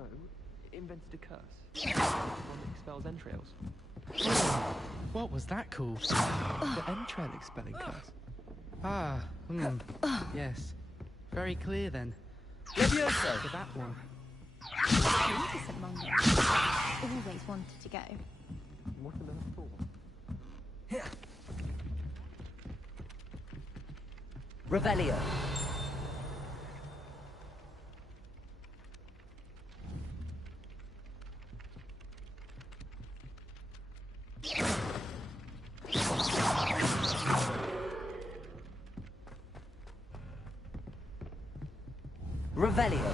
No, invented a curse. One that expels entrails. What was that called? The entrail expelling curse. Ah, yes. Very clear then. Levioso! To that one. To St. Mungo. Always wanted to go. What on earth for? Revelio. Revelio.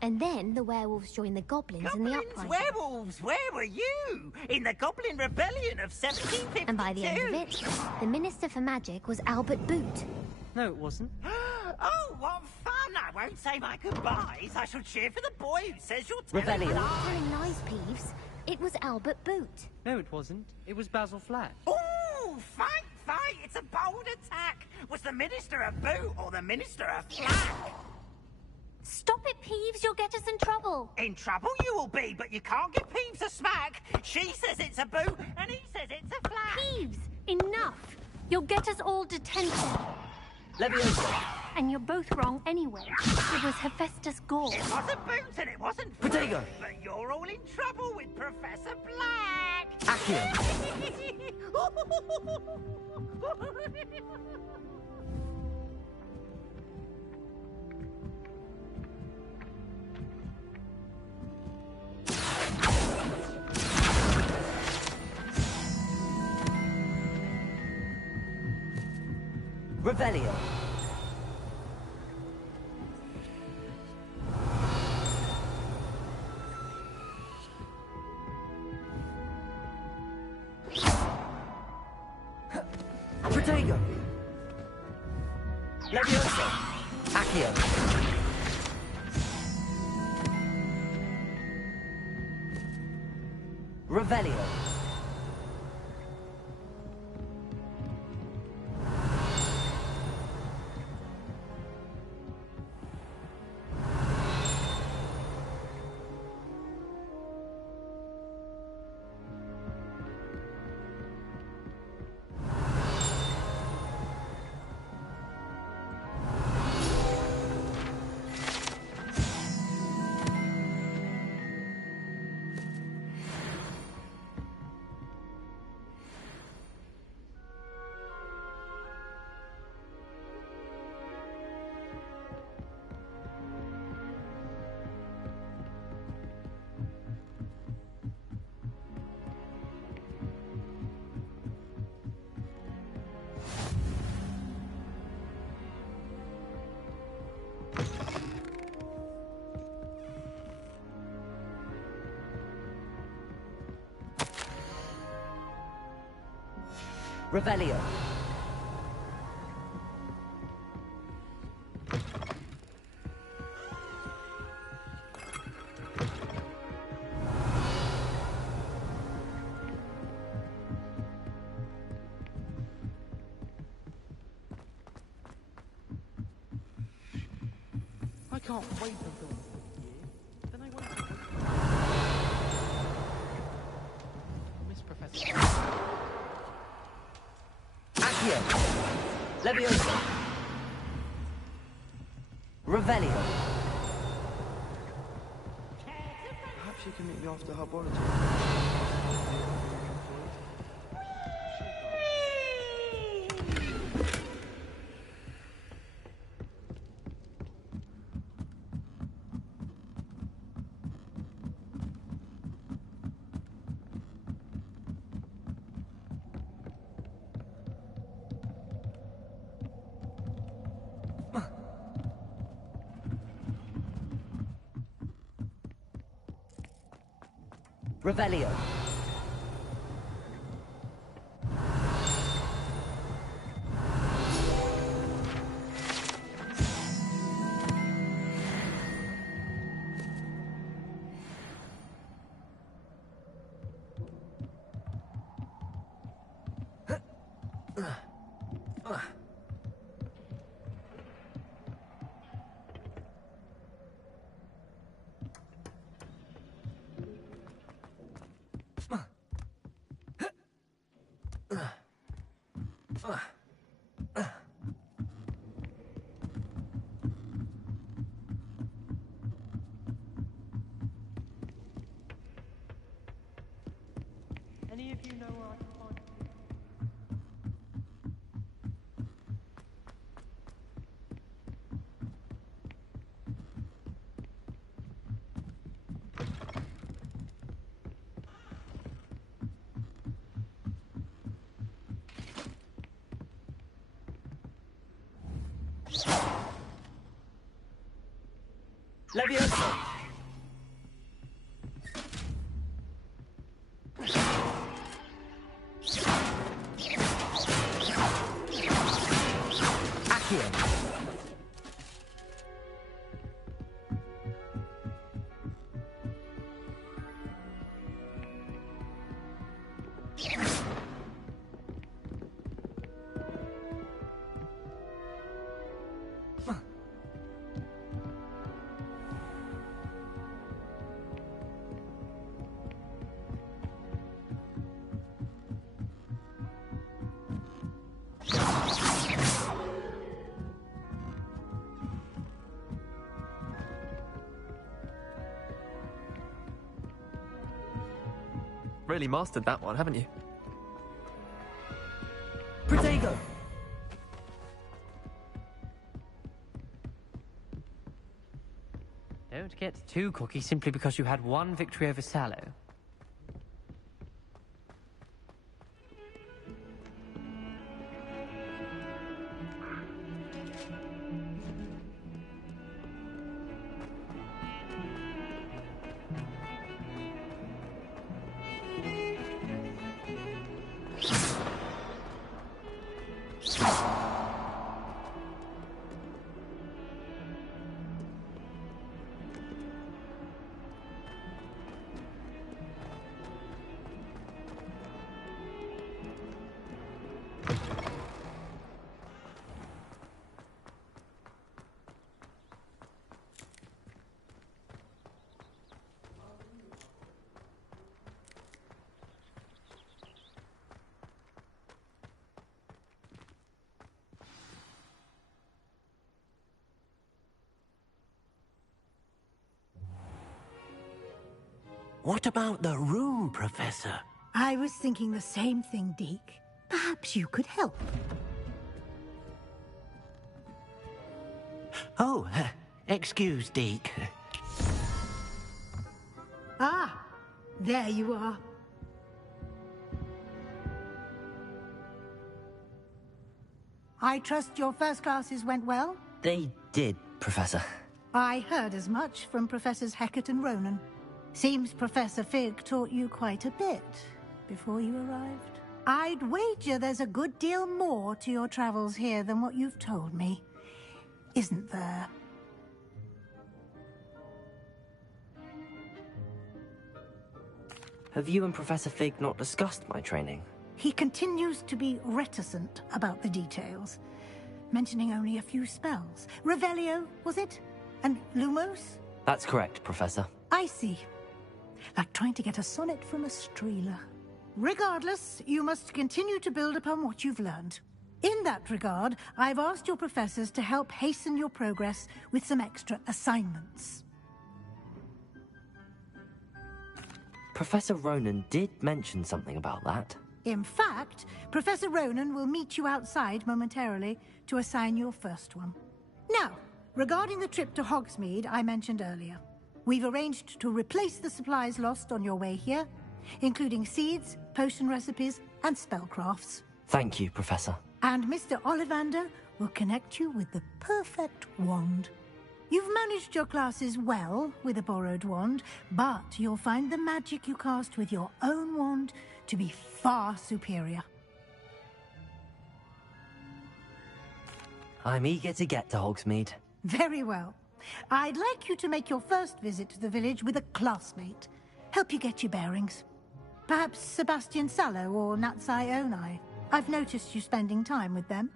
And then the werewolves joined the goblins in the uprising. Werewolves, where were you? In the Goblin Rebellion of 1752. And by the end of it, the Minister for Magic was Albert Boot. No, it wasn't. Oh, what fun! I won't say my goodbyes. I shall cheer for the boy who says you're telling Rebellion. lies. Telling lies, Peeves. It was Albert Boot. No, it wasn't. It was Basil Flack. Ooh, fight! It's a bold attack. Was the Minister a boot or the Minister a flag? Stop it, Peeves. You'll get us in trouble. In trouble you will be, but you can't give Peeves a smack. She says it's a boot, and he says it's a flag. Peeves, enough. You'll get us all detention. Levioso. And you're both wrong anyway. It was Hephaestus Gore. It wasn't boot and it wasn't Protego. But you're all in trouble with Professor Black. Accio. Revelio. Protego. Levioso. Accio. Revelio. Revelio. I can't wait until the 5th year. Then I won't have Miss Professor. Accio. Levioso. Revelio. Perhaps you can meet me after Hogwarts. Revelio. Ugh. Any of you know where I can find Leviosa! Accio! Really mastered that one, haven't you? Protego! Don't get too cocky simply because you had one victory over Sallow. What about the room, Professor? I was thinking the same thing, Deke. Perhaps you could help. Oh, excuse, Deke. Ah, there you are. I trust your first classes went well? They did, Professor. I heard as much from Professors Hecat and Ronan. Seems Professor Fig taught you quite a bit before you arrived. I'd wager there's a good deal more to your travels here than what you've told me. Isn't there? Have you and Professor Fig not discussed my training? He continues to be reticent about the details, mentioning only a few spells. Revelio, was it? And Lumos? That's correct, Professor. I see. Like trying to get a sonnet from a streeler. Regardless, you must continue to build upon what you've learned. In that regard, I've asked your professors to help hasten your progress with some extra assignments. Professor Ronan did mention something about that. In fact, Professor Ronan will meet you outside momentarily to assign your first one. Now, regarding the trip to Hogsmeade I mentioned earlier, we've arranged to replace the supplies lost on your way here, including seeds, potion recipes, and spellcrafts. Thank you, Professor. And Mr. Ollivander will connect you with the perfect wand. You've managed your classes well with a borrowed wand, but you'll find the magic you cast with your own wand to be far superior. I'm eager to get to Hogsmeade. Very well. I'd like you to make your first visit to the village with a classmate. Help you get your bearings. Perhaps Sebastian Sallow or Natsai Onai. I've noticed you spending time with them.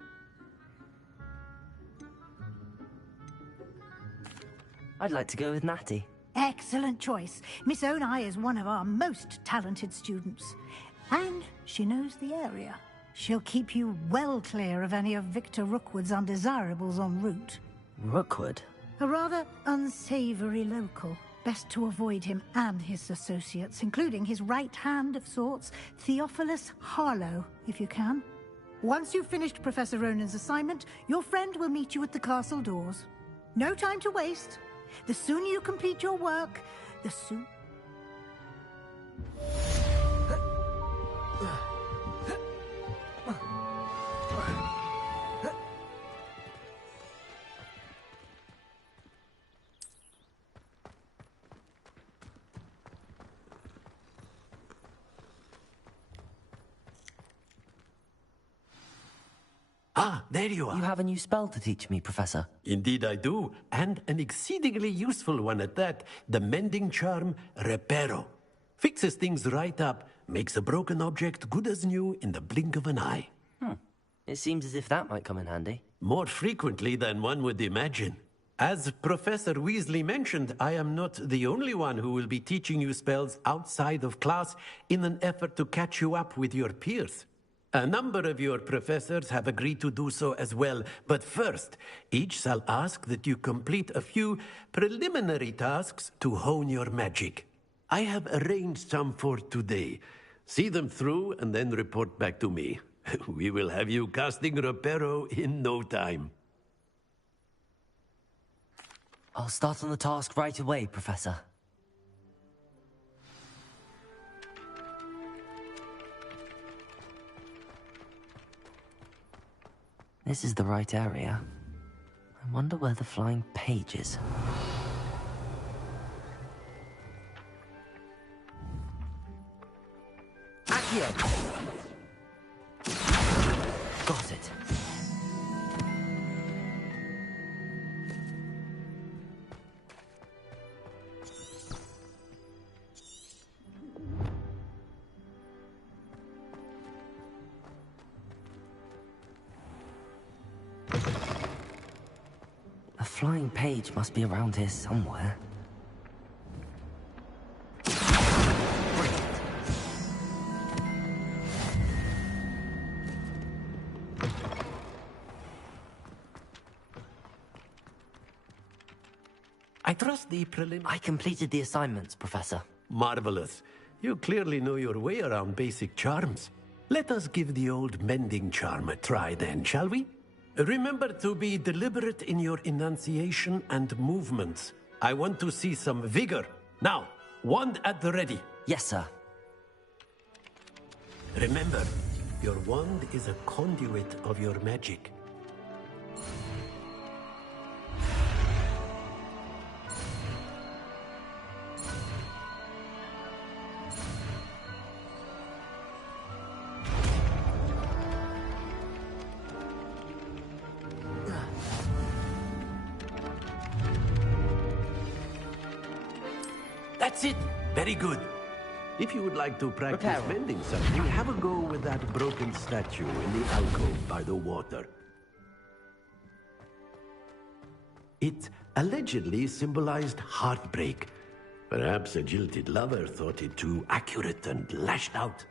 I'd like to go with Natty. Excellent choice. Miss Onai is one of our most talented students. And she knows the area. She'll keep you well clear of any of Victor Rookwood's undesirables en route. Rookwood? A rather unsavory local. Best to avoid him and his associates, including his right hand of sorts, Theophilus Harlow, if you can. Once you've finished Professor Ronan's assignment, your friend will meet you at the castle doors. No time to waste. The sooner you complete your work, the sooner... Ah, there you are. You have a new spell to teach me, Professor. Indeed I do, and an exceedingly useful one at that. The mending charm, Reparo. Fixes things right up, makes a broken object good as new in the blink of an eye. It seems as if that might come in handy. More frequently than one would imagine. As Professor Weasley mentioned, I am not the only one who will be teaching you spells outside of class in an effort to catch you up with your peers. A number of your professors have agreed to do so as well, but first, each shall ask that you complete a few preliminary tasks to hone your magic. I have arranged some for today. See them through and then report back to me. We will have you casting Reparo in no time. I'll start on the task right away, Professor. This is the right area. I wonder where the flying page is. Accio! Got it. A flying page must be around here somewhere. I trust the I completed the assignments, Professor. Marvelous. You clearly know your way around basic charms. Let us give the old mending charm a try then, shall we? Remember to be deliberate in your enunciation and movements. I want to see some vigor. Now, wand at the ready. Yes, sir. Remember, your wand is a conduit of your magic. That's it. Very good. If you would like to practice Reparo. mending something, have a go with that broken statue in the alcove by the water. It allegedly symbolized heartbreak. Perhaps a jilted lover thought it too accurate and lashed out.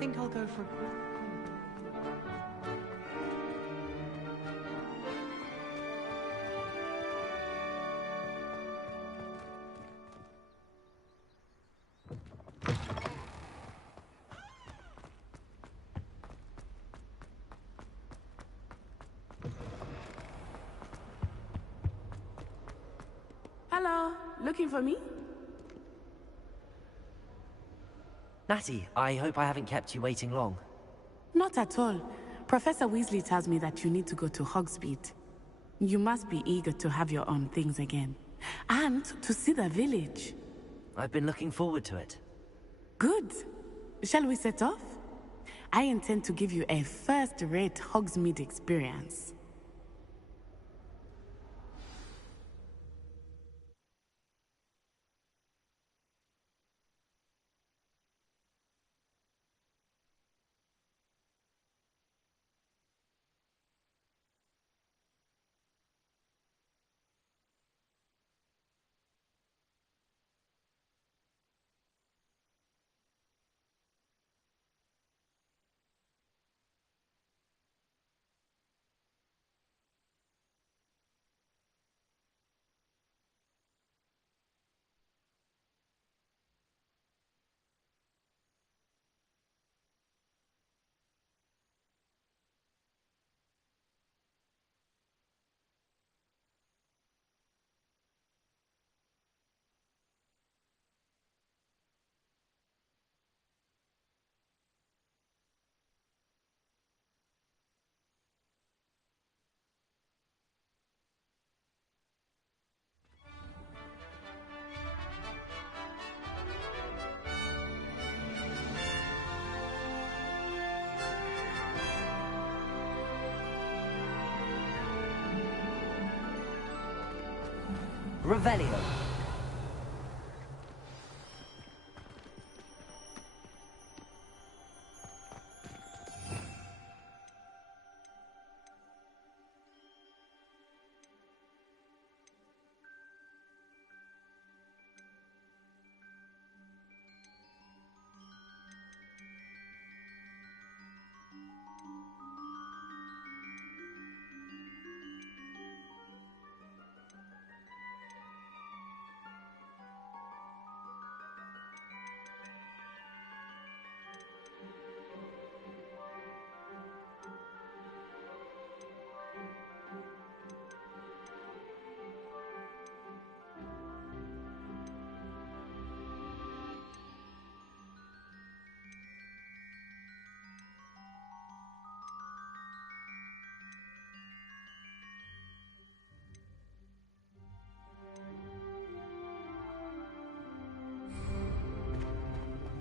think I'll go for a quick... Hello, looking for me? Natty, I hope I haven't kept you waiting long. Not at all. Professor Weasley tells me that you need to go to Hogsmeade. You must be eager to have your own things again. And to see the village. I've been looking forward to it. Good. Shall we set off? I intend to give you a first-rate Hogsmeade experience. Revelio.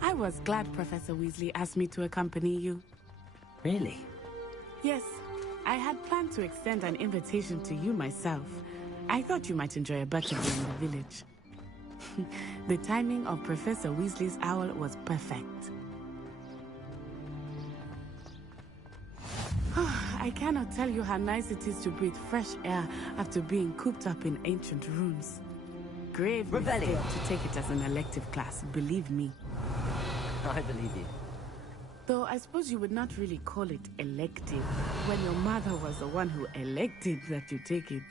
I was glad Professor Weasley asked me to accompany you. Really? Yes, I had planned to extend an invitation to you myself. I thought you might enjoy a butterbeer in the village. The timing of Professor Weasley's owl was perfect. I cannot tell you how nice it is to breathe fresh air after being cooped up in ancient rooms. Grave mistake to take it as an elective class, believe me. I believe you. Though I suppose you would not really call it elective when your mother was the one who elected that you take it.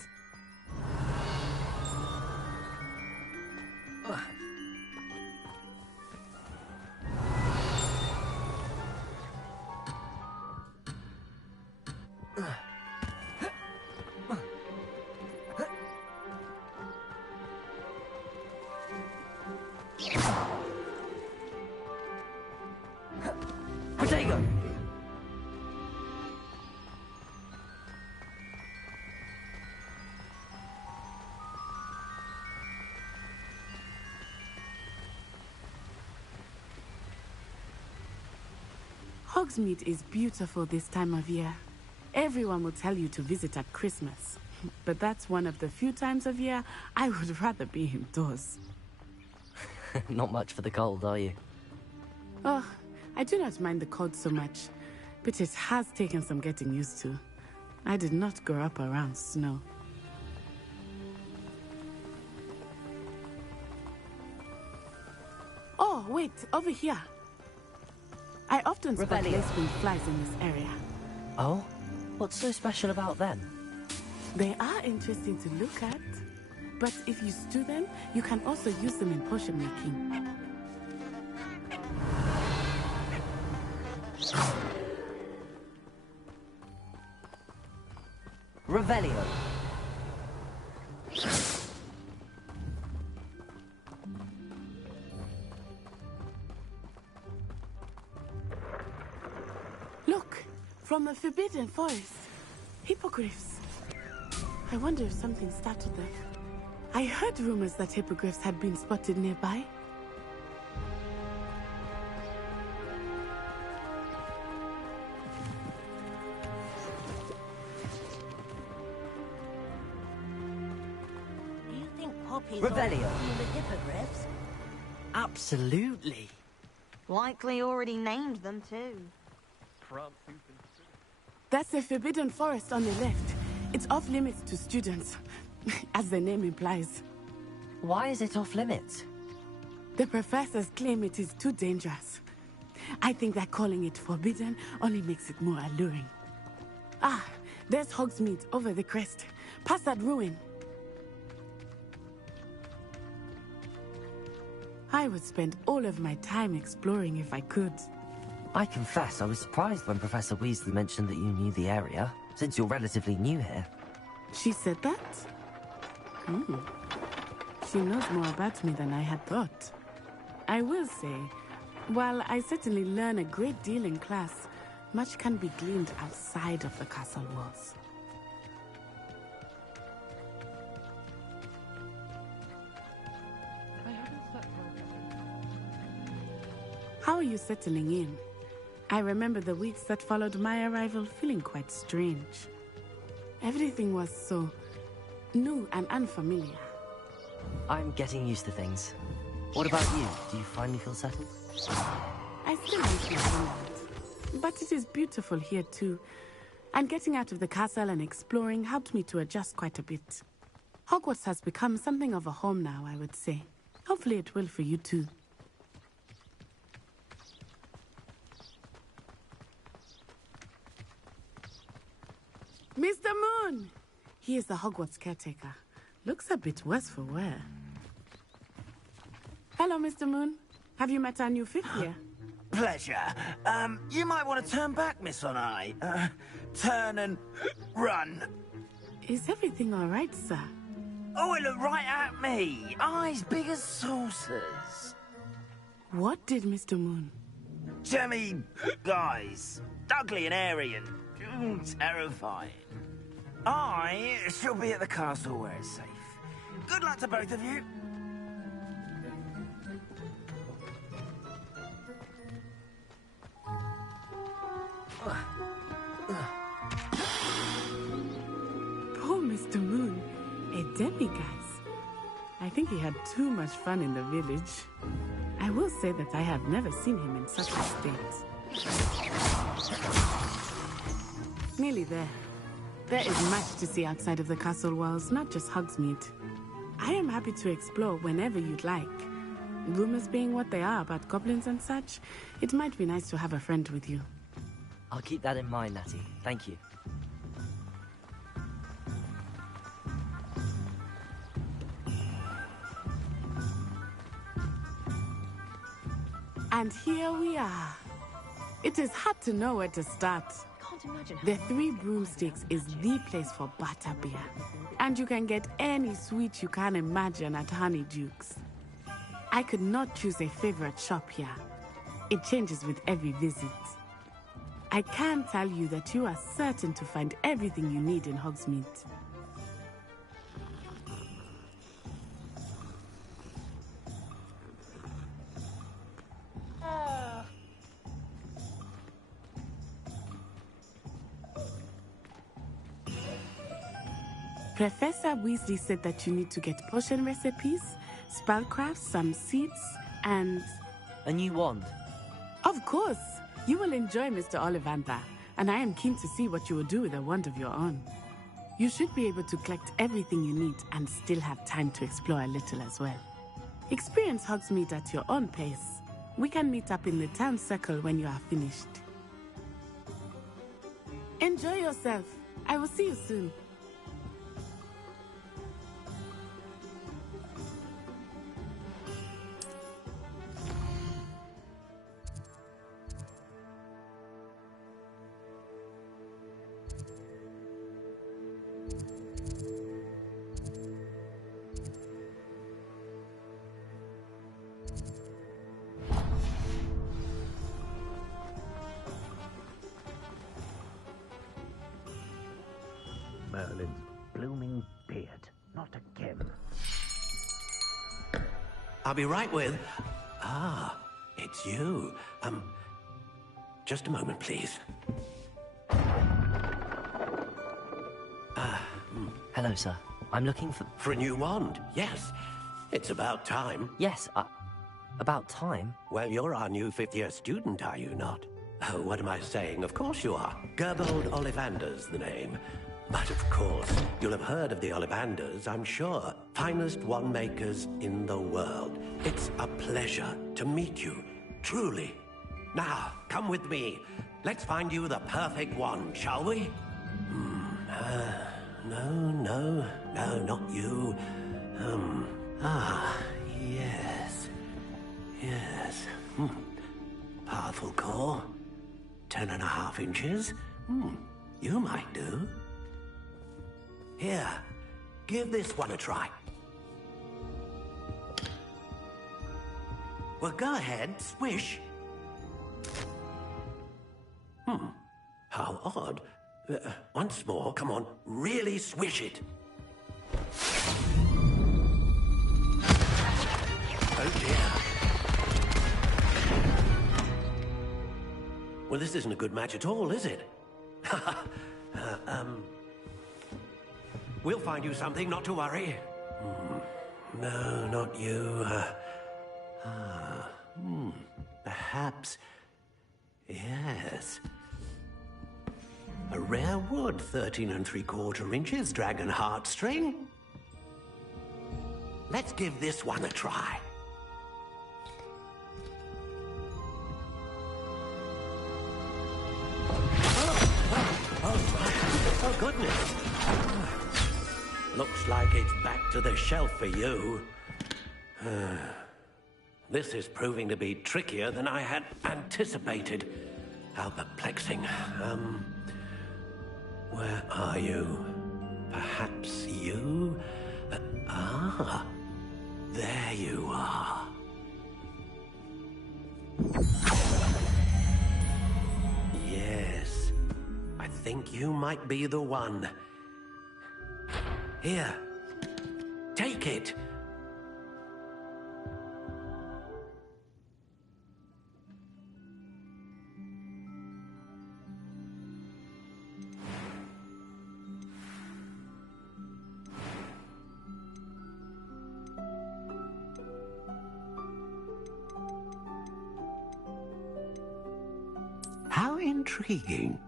Potato! Hogsmeade is beautiful this time of year. Everyone will tell you to visit at Christmas. But that's one of the few times of year I would rather be indoors. Not much for the cold, are you? Oh, I do not mind the cold so much, but it has taken some getting used to. I did not grow up around snow. Oh, wait, over here. I often spot Revelio. lace-winged flies in this area. Oh? What's so special about them? They are interesting to look at, but if you stew them, you can also use them in potion making. Revelio. Look, from the Forbidden Forest. Hippogriffs. I wonder if something startled them. I heard rumors that hippogriffs had been spotted nearby. Do you think Poppy's Revelio. the hippogriffs? Absolutely. Likely already named them too. That's the Forbidden Forest on the left. It's off limits to students, as the name implies. Why is it off limits? The professors claim it is too dangerous. I think that calling it forbidden only makes it more alluring. Ah, there's Hogsmeade over the crest, past that ruin. I would spend all of my time exploring if I could. I confess I was surprised when Professor Weasley mentioned that you knew the area, since you're relatively new here. She said that? She knows more about me than I had thought. I will say, while I certainly learn a great deal in class, much can be gleaned outside of the castle walls. I haven't slept well. How are you settling in? I remember the weeks that followed my arrival feeling quite strange. Everything was so new and unfamiliar. I'm getting used to things. What about you? Do you finally feel settled? I still miss my homeland, but it is beautiful here too. And getting out of the castle and exploring helped me to adjust quite a bit. Hogwarts has become something of a home now, I would say. Hopefully it will for you too. Mr. Moon! He is the Hogwarts caretaker. Looks a bit worse for wear. Hello, Mr. Moon. Have you met our new fifth year? Pleasure. You might want to turn back, Miss On Eye. Turn and run. Is everything all right, sir? Oh, it looked right at me. Eyes big as saucers. What did Mr. Moon? Jemmy guys. Ugly and airy and terrifying. I shall be at the castle where it's safe. Good luck to both of you. Poor Mr. Moon. A demiguise. I think he had too much fun in the village. I will say that I have never seen him in such a state. Nearly there. There is much to see outside of the castle walls, not just Hogsmeade. I am happy to explore whenever you'd like. Rumors being what they are about goblins and such, it might be nice to have a friend with you. I'll keep that in mind, Natty. Thank you. And here we are. It is hard to know where to start. Can't imagine. The Three Broomsticks is the place for butterbeer. And you can get any sweet you can imagine at Honeydukes. I could not choose a favorite shop here. It changes with every visit. I can tell you that you are certain to find everything you need in Hogsmeade. Professor Weasley said that you need to get potion recipes, spellcrafts, some seeds, and... A new wand. Of course! You will enjoy Mr. Ollivander, and I am keen to see what you will do with a wand of your own. You should be able to collect everything you need and still have time to explore a little as well. Experience Hogsmeade at your own pace. We can meet up in the town circle when you are finished. Enjoy yourself. I will see you soon. Merlin's blooming beard. Not again. I'll be right with... it's you. Just a moment, please. Hello, sir. I'm looking for... For a new wand, yes. It's about time. Yes, about time? Well, you're our new fifth-year student, are you not? Oh, what am I saying? Of course you are. Gerbold Ollivander's the name. But of course, you'll have heard of the Ollivanders, I'm sure. Finest wand makers in the world. It's a pleasure to meet you, truly. Now, come with me. Let's find you the perfect wand, shall we? No, not you. Yes. Powerful core. 10.5 inches. You might do. Here, give this one a try. Well, go ahead, swish. How odd. Once more, come on, really swish it. Oh dear. Well, this isn't a good match at all, is it? We'll find you something, not to worry. No, not you. Perhaps... Yes. A rare wood, 13 3/4 inches, dragon heartstring. Let's give this one a try. Oh, goodness. Looks like it's back to the shelf for you. This is proving to be trickier than I had anticipated. How perplexing. Where are you? Perhaps you? There you are. Yes, I think you might be the one. Here, take it. How intriguing.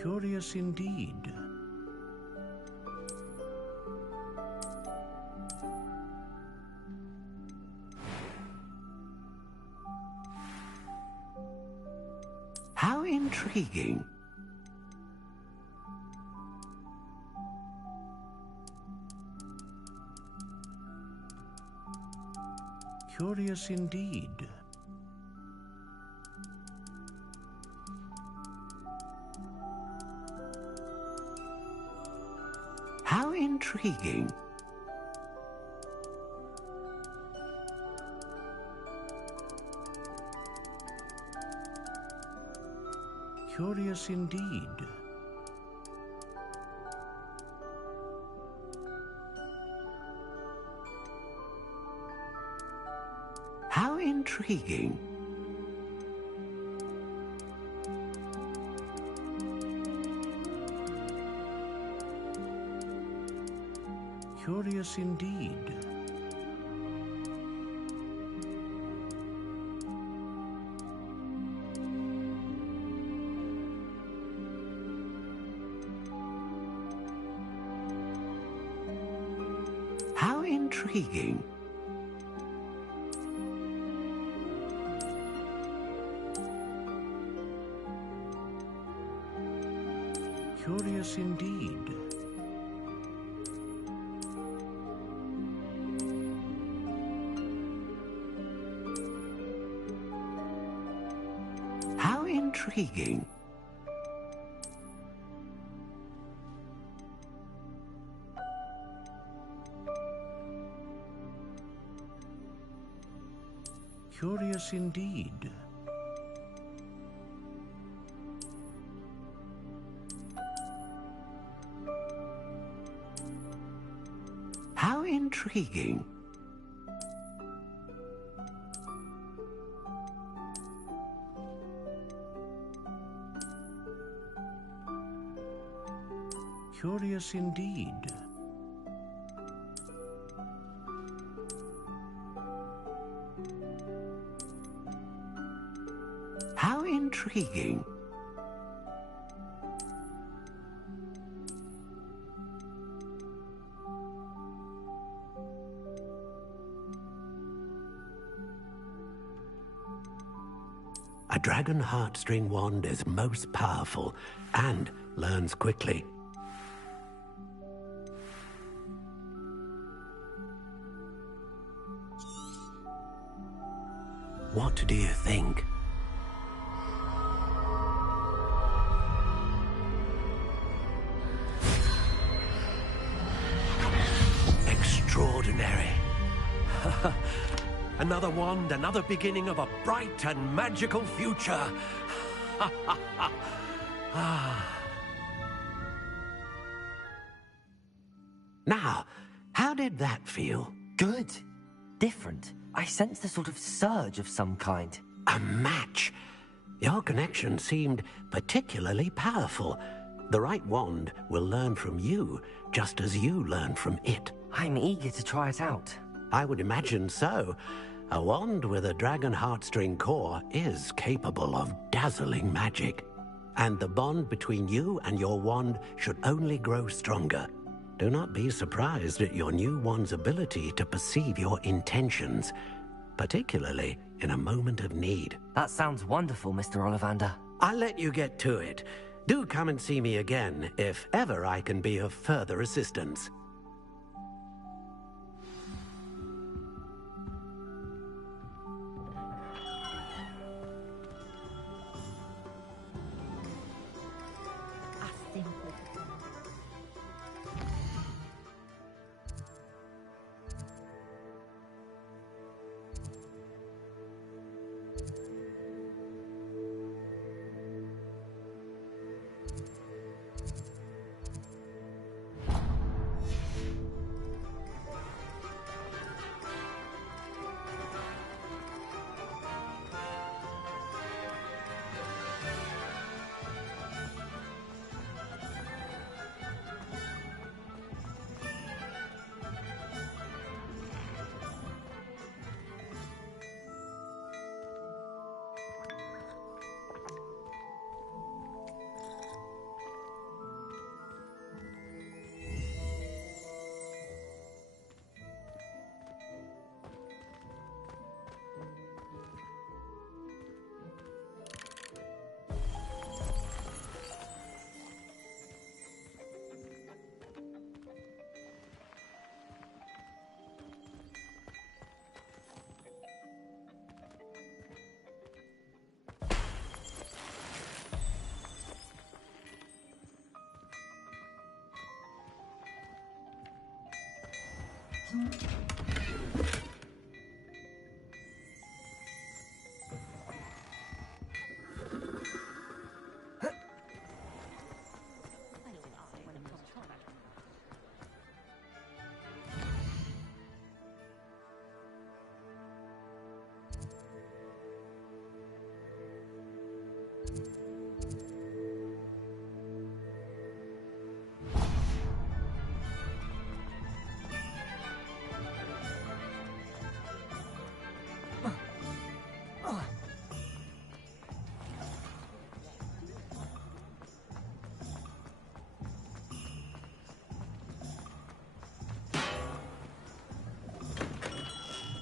Curious indeed. How intriguing. Curious indeed. How intriguing. Curious indeed. How intriguing. Curious indeed. intriguing. Curious indeed. How intriguing. Curious indeed. How intriguing. Curious indeed. How intriguing. A dragon heartstring wand is most powerful and learns quickly. What do you think? Extraordinary. Another wand, another beginning of a bright and magical future. Now, how did that feel? Good. Different. I sensed a sort of surge of some kind. A match. Your connection seemed particularly powerful. The right wand will learn from you, just as you learn from it. I'm eager to try it out. I would imagine so. A wand with a dragon heartstring core is capable of dazzling magic. And the bond between you and your wand should only grow stronger. Do not be surprised at your new wand's ability to perceive your intentions, particularly in a moment of need. That sounds wonderful, Mr. Ollivander. I'll let you get to it. Do come and see me again if ever I can be of further assistance.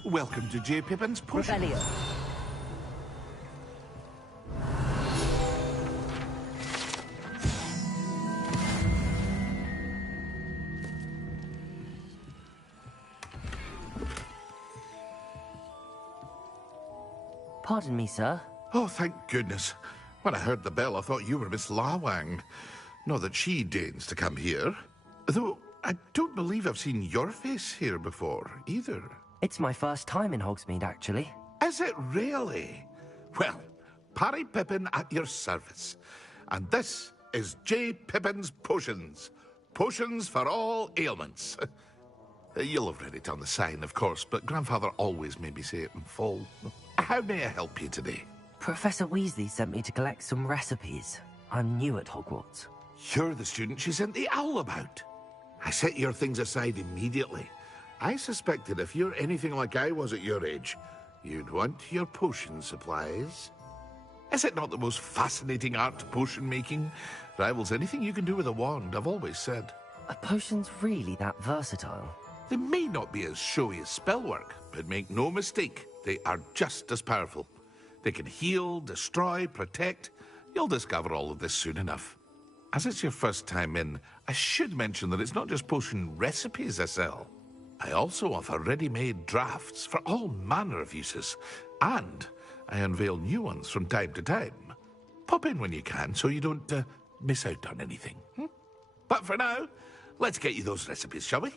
Welcome to J. Pippin's Potion. Revelio. Pardon me, sir. Oh, thank goodness. When I heard the bell, I thought you were Miss Lawang. Not that she deigns to come here. Though, I don't believe I've seen your face here before, either. It's my first time in Hogsmeade, actually. Is it really? Well, Parry Pippin at your service. And this is J. Pippin's Potions. Potions for all ailments. You'll have read it on the sign, of course, but Grandfather always made me say it in full. How may I help you today? Professor Weasley sent me to collect some recipes. I'm new at Hogwarts. You're the student she sent the owl about. I set your things aside immediately. I suspected if you're anything like I was at your age, you'd want your potion supplies. Is it not the most fascinating art, potion making? Rivals anything you can do with a wand, I've always said. Are potions really that versatile? They may not be as showy as spellwork, but make no mistake, they are just as powerful. They can heal, destroy, protect. You'll discover all of this soon enough. As it's your first time in, I should mention that it's not just potion recipes I sell. I also offer ready-made drafts for all manner of uses, and I unveil new ones from time to time. Pop in when you can so you don't miss out on anything. But for now, let's get you those recipes, shall we?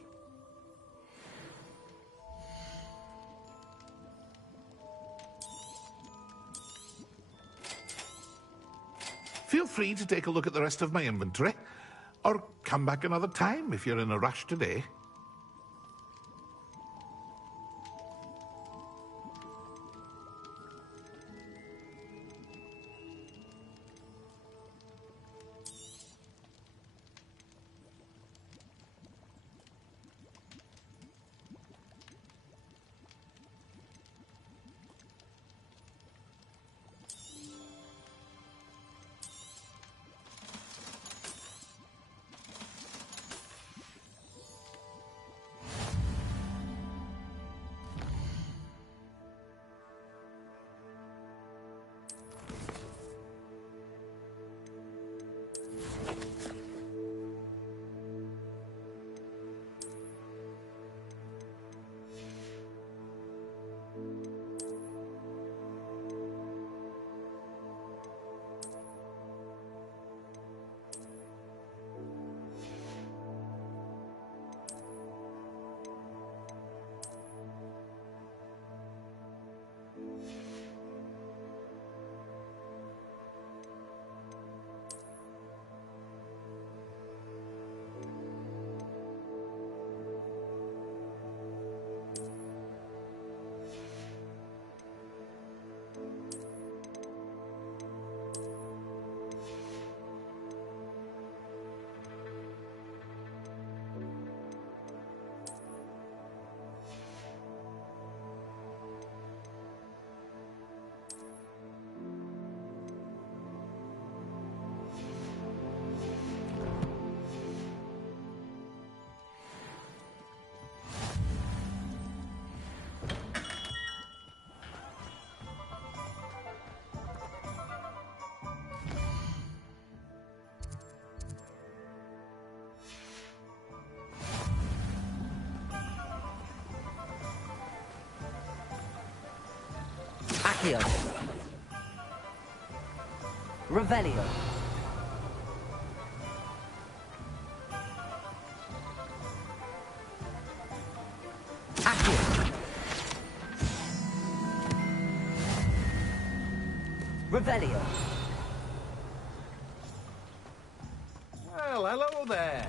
Feel free to take a look at the rest of my inventory, or come back another time if you're in a rush today. Accio. Revelio. Accio. Revelio. Well, hello there.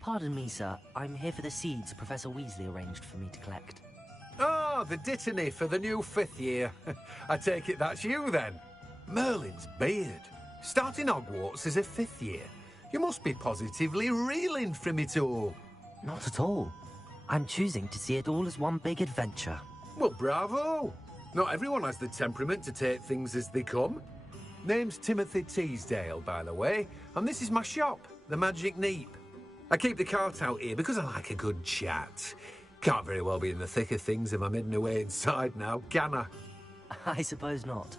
Pardon me, sir. I'm here for the seeds Professor Weasley arranged for me to collect. Oh, the dittany for the new 5th year. I take it that's you, then. Merlin's beard. Starting Hogwarts as a 5th year. You must be positively reeling from it all. Not at all. I'm choosing to see it all as one big adventure. Well, bravo. Not everyone has the temperament to take things as they come. Name's Timothy Teasdale, by the way, and this is my shop, the Magic Neep. I keep the cart out here because I like a good chat. Can't very well be in the thick of things if I'm hidden away inside now, can I? I suppose not.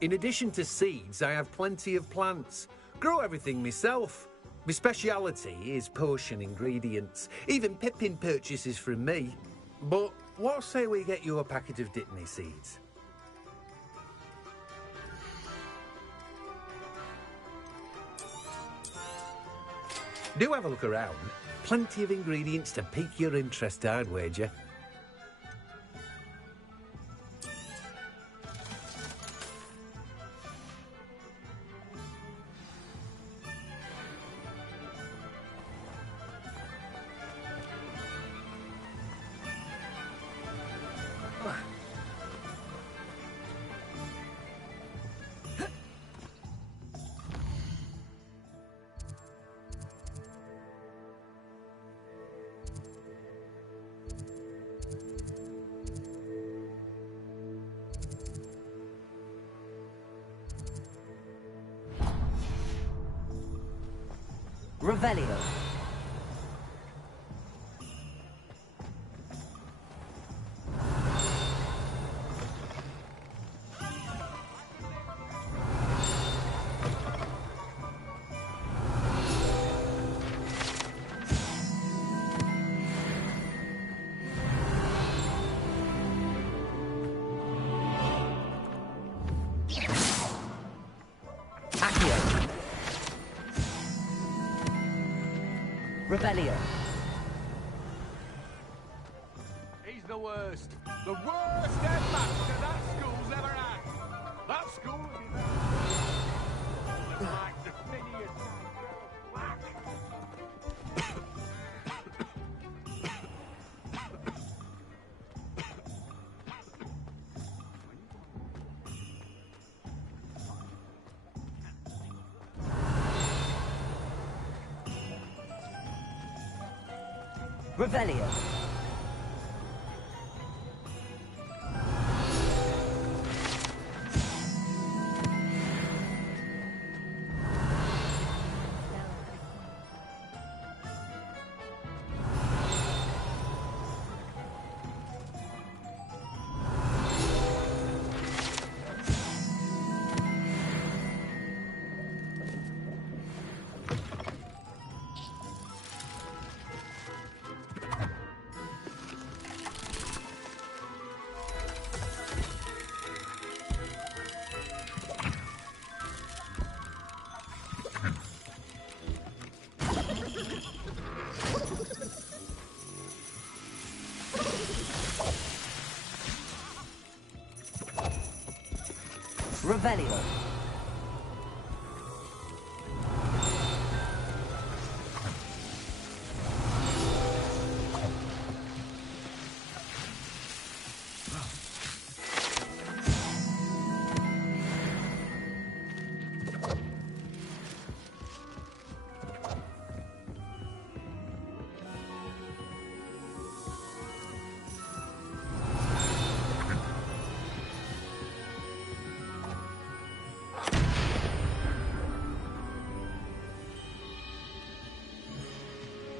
In addition to seeds, I have plenty of plants. Grow everything myself. My speciality is potion ingredients. Even Pippin purchases from me. But what say we get you a packet of Dittany seeds? Do have a look around. Plenty of ingredients to pique your interest, I'd wager. Revelio. Revelio. He's the worst. The worst headmaster that school's ever had. That school will be there. Like the Phineas Whack. Revelio. Revelio.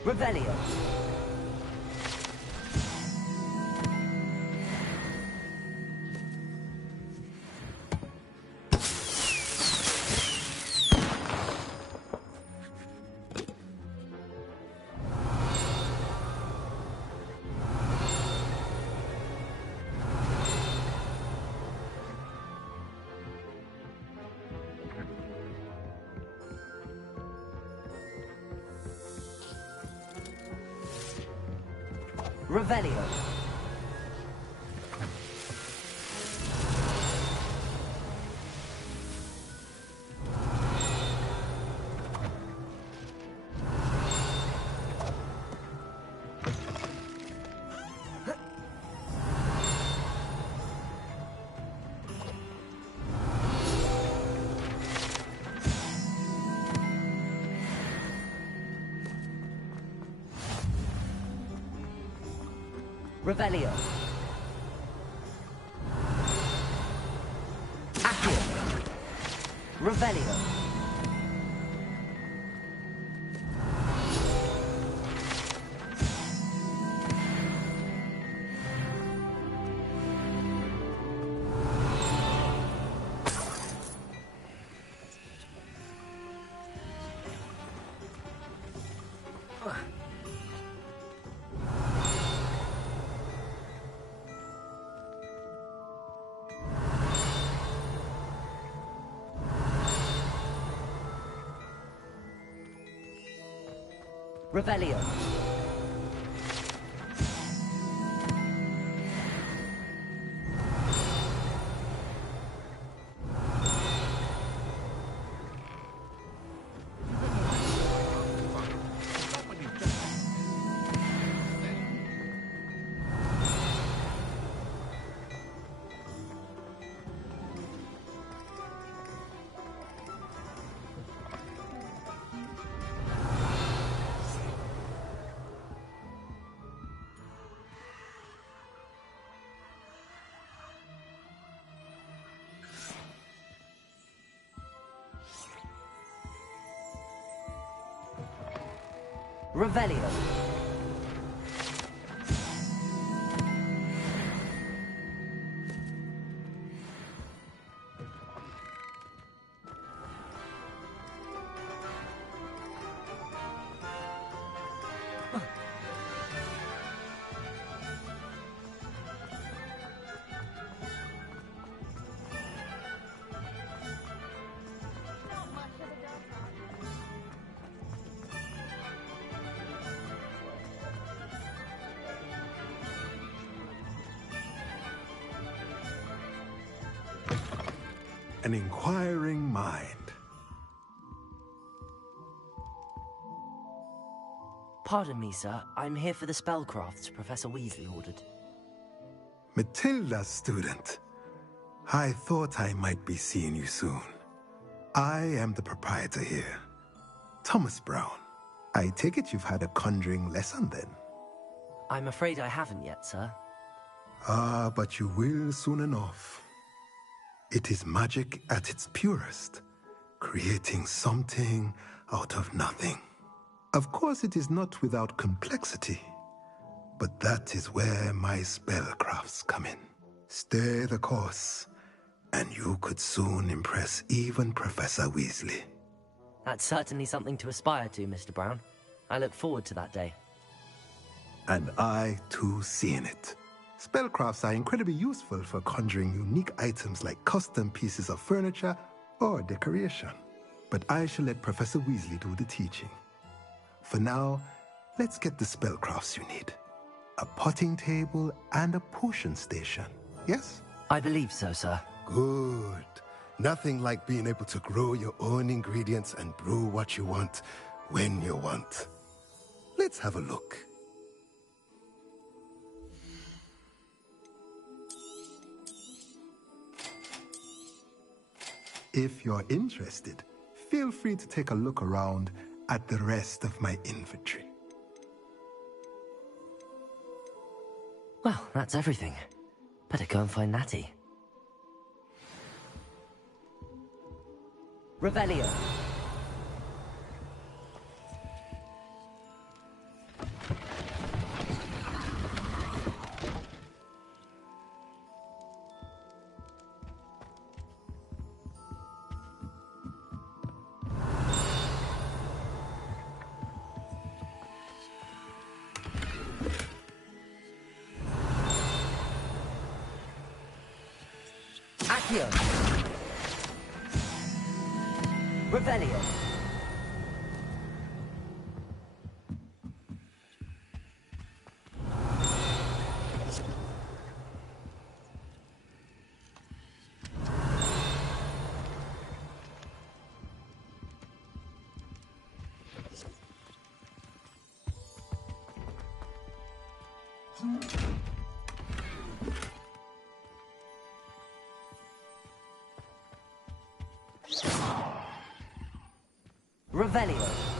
Revelio. Revelio. Revelio. Revelio. Revelio. Revelio. An inquiring mind. Pardon me, sir. I'm here for the spellcrafts Professor Weasley ordered. Matilda's student. I thought I might be seeing you soon. I am the proprietor here, Thomas Brown. I take it you've had a conjuring lesson then? I'm afraid I haven't yet, sir. Ah, but you will soon enough. It is magic at its purest, creating something out of nothing. Of course, it is not without complexity, but that is where my spellcrafts come in. Stay the course, and you could soon impress even Professor Weasley. That's certainly something to aspire to, Mr. Brown. I look forward to that day. And I, too, see in it. Spellcrafts are incredibly useful for conjuring unique items like custom pieces of furniture or decoration. But I shall let Professor Weasley do the teaching. For now, let's get the spellcrafts you need. A potting table and a potion station, yes? I believe so, sir. Good. Nothing like being able to grow your own ingredients and brew what you want, when you want. Let's have a look. If you're interested, feel free to take a look around at the rest of my inventory. Well, that's everything. Better go and find Natty. Revelio. Accio. Revelio. Revelio.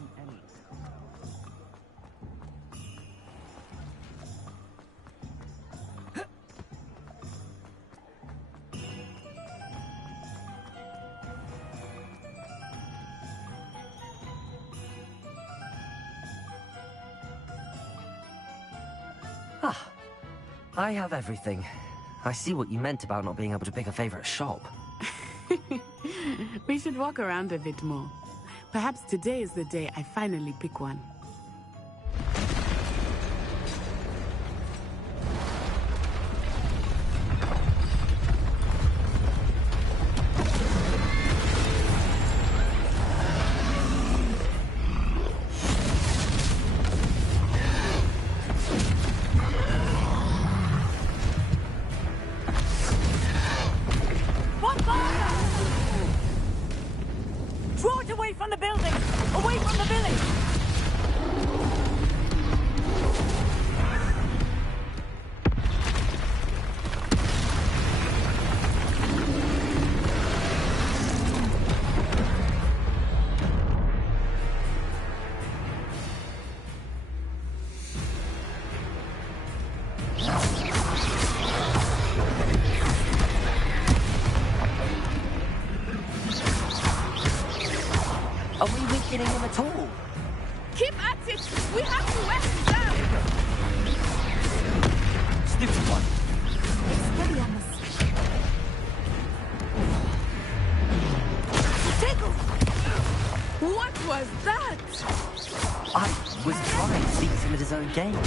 shouldn't end. Ah, I have everything. I see what you meant about not being able to pick a favorite shop. We should walk around a bit more. Perhaps today is the day I finally pick one. Draw it away from the building! Away from the village! Are we weakening him at all? Keep at it! We have to wear him down! Stupid one. What was that? I was trying to beat him at his own game.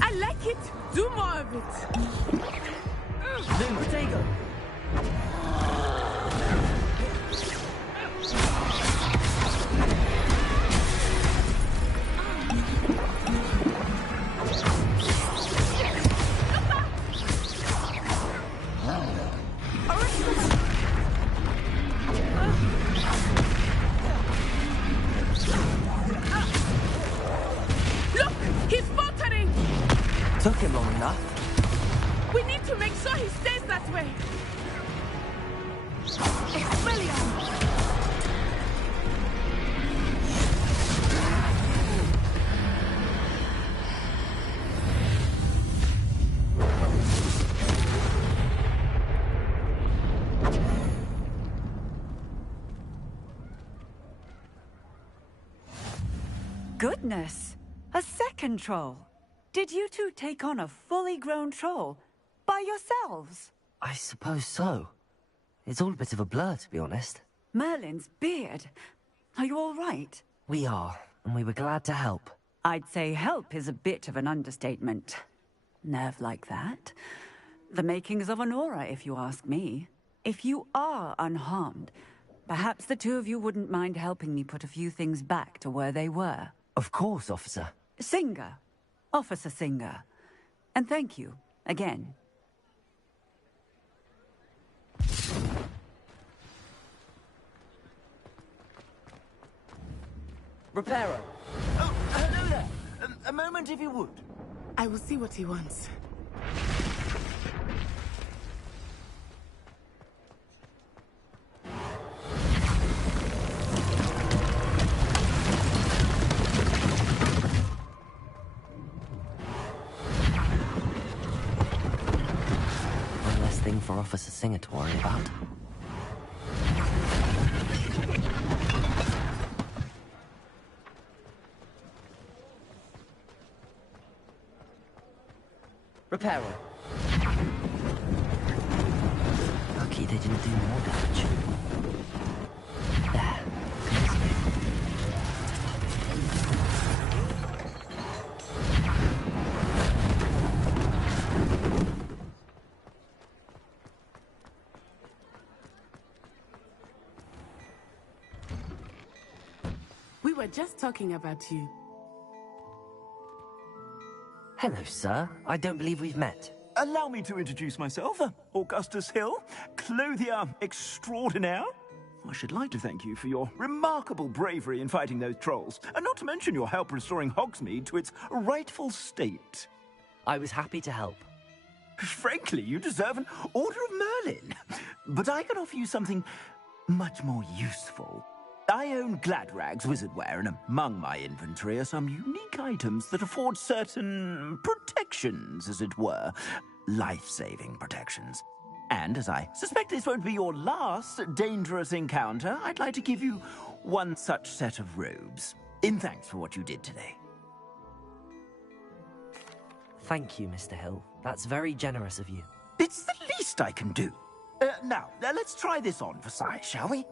I like it. Do more of it. Boom, potato. Look! He's faltering! Took him long enough. We need to make sure he stays that way. Goodness! A second troll! Did you two take on a fully grown troll? By yourselves? I suppose so. It's all a bit of a blur, to be honest. Merlin's beard. Are you all right? We are, and we were glad to help. I'd say help is a bit of an understatement. Nerve like that. The makings of an aura, if you ask me. If you are unharmed, perhaps the two of you wouldn't mind helping me put a few things back to where they were. Of course, officer. Singer. Officer Singer. And thank you, again. Reparo. Oh, hello there. A moment if you would. I will see what he wants. One less thing for Officer Singer to worry about. Reparo. Lucky they didn't do more damage. There. We were just talking about you. Hello, sir. I don't believe we've met. Allow me to introduce myself. Augustus Hill, clothier extraordinaire. I should like to thank you for your remarkable bravery in fighting those trolls, and not to mention your help restoring Hogsmeade to its rightful state. I was happy to help. Frankly, you deserve an Order of Merlin. But I can offer you something much more useful. I own Gladrag's wizardware, and among my inventory are some unique items that afford certain protections, as it were. Life-saving protections. And as I suspect this won't be your last dangerous encounter, I'd like to give you one such set of robes, in thanks for what you did today. Thank you, Mr. Hill. That's very generous of you. It's the least I can do. Now, let's try this on for size, shall we?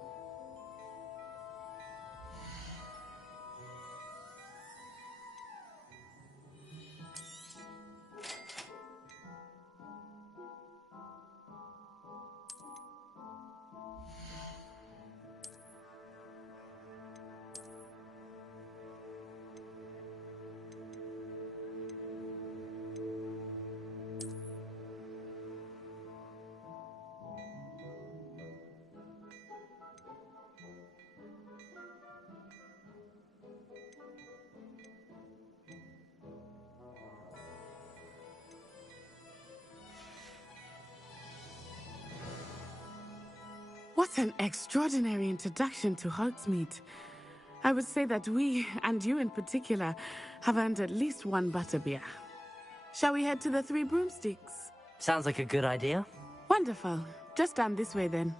What an extraordinary introduction to Hogsmeade. I would say that we, and you in particular, have earned at least one butterbeer. Shall we head to the Three Broomsticks? Sounds like a good idea. Wonderful. Just down this way then.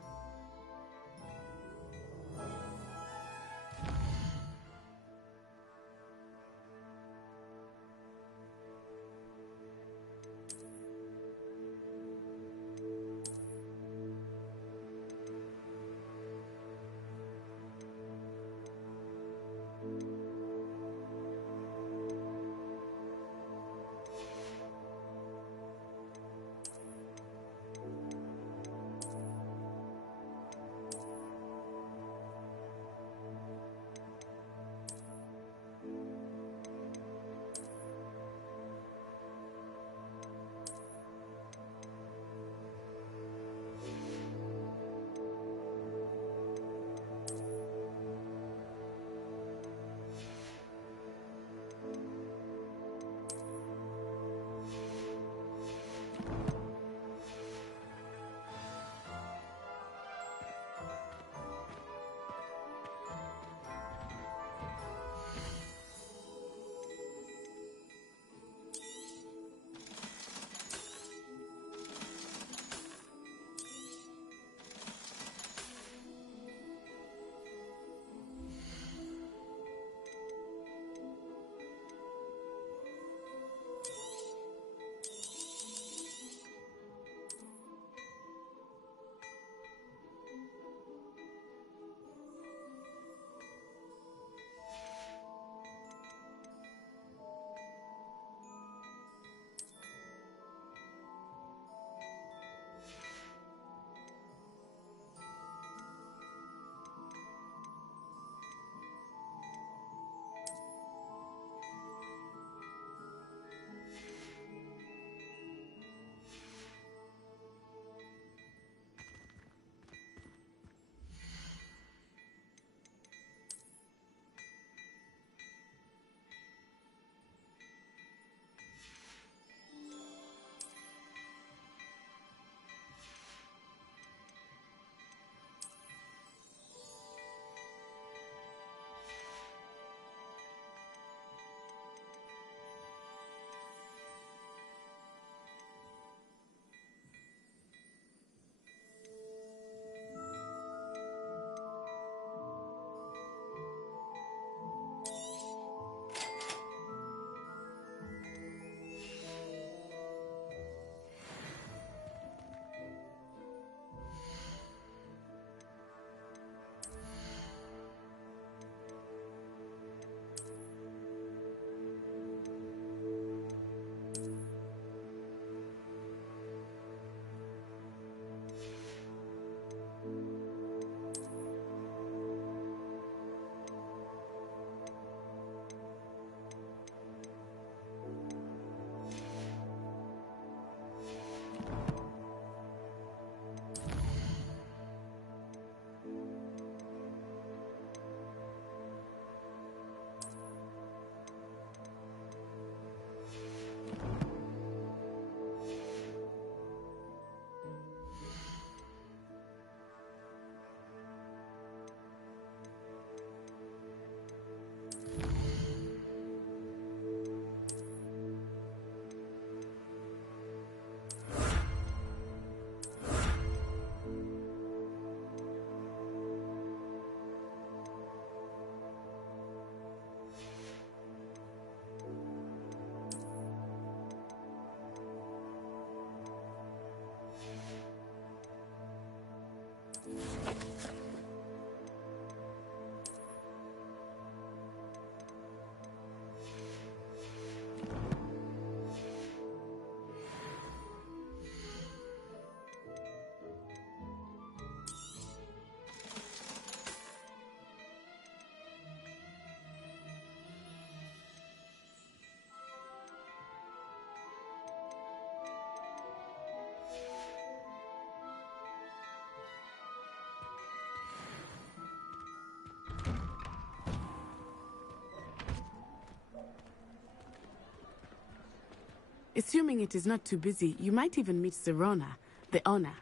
Assuming it is not too busy, you might even meet Serona, the owner.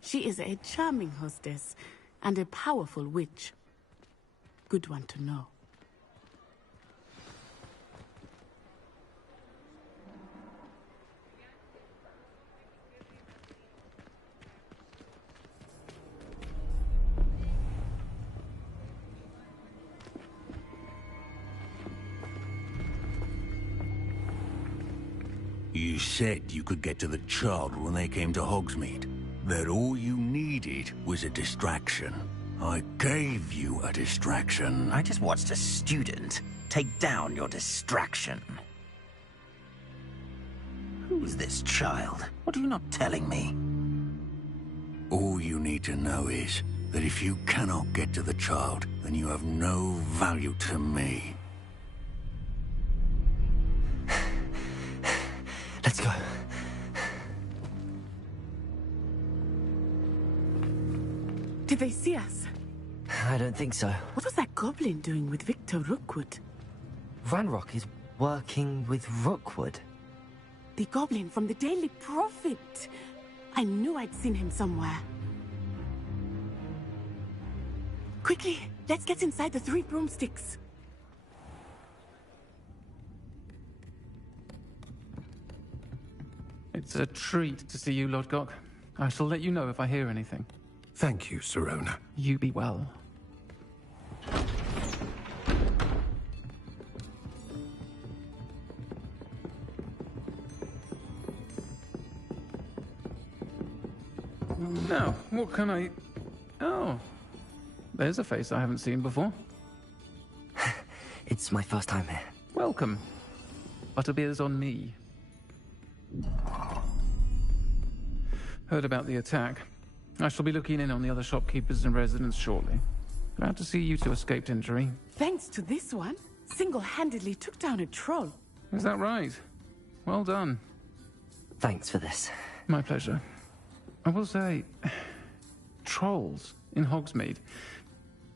She is a charming hostess and a powerful witch. Good one to know. You said you could get to the child when they came to Hogsmeade. That all you needed was a distraction. I gave you a distraction. I just watched a student take down your distraction. Who's this child? What are you not telling me? All you need to know is that if you cannot get to the child, then you have no value to me. Let's go. Did they see us? I don't think so. What was that goblin doing with Victor Rookwood? Ranrock is working with Rookwood. The goblin from the Daily Prophet. I knew I'd seen him somewhere. Quickly, let's get inside the 3 broomsticks. It's a treat to see you, Lodgok. I shall let you know if I hear anything. Thank you, Serona. You be well. Now, what can I... Oh, there's a face I haven't seen before. It's my first time here. Welcome. Butterbeer's on me. Heard about the attack. I shall be looking in on the other shopkeepers and residents shortly. Glad to see you two escaped injury. Thanks to this one, single-handedly took down a troll. Is that right? Well done. Thanks for this. My pleasure. I will say, trolls in Hogsmeade.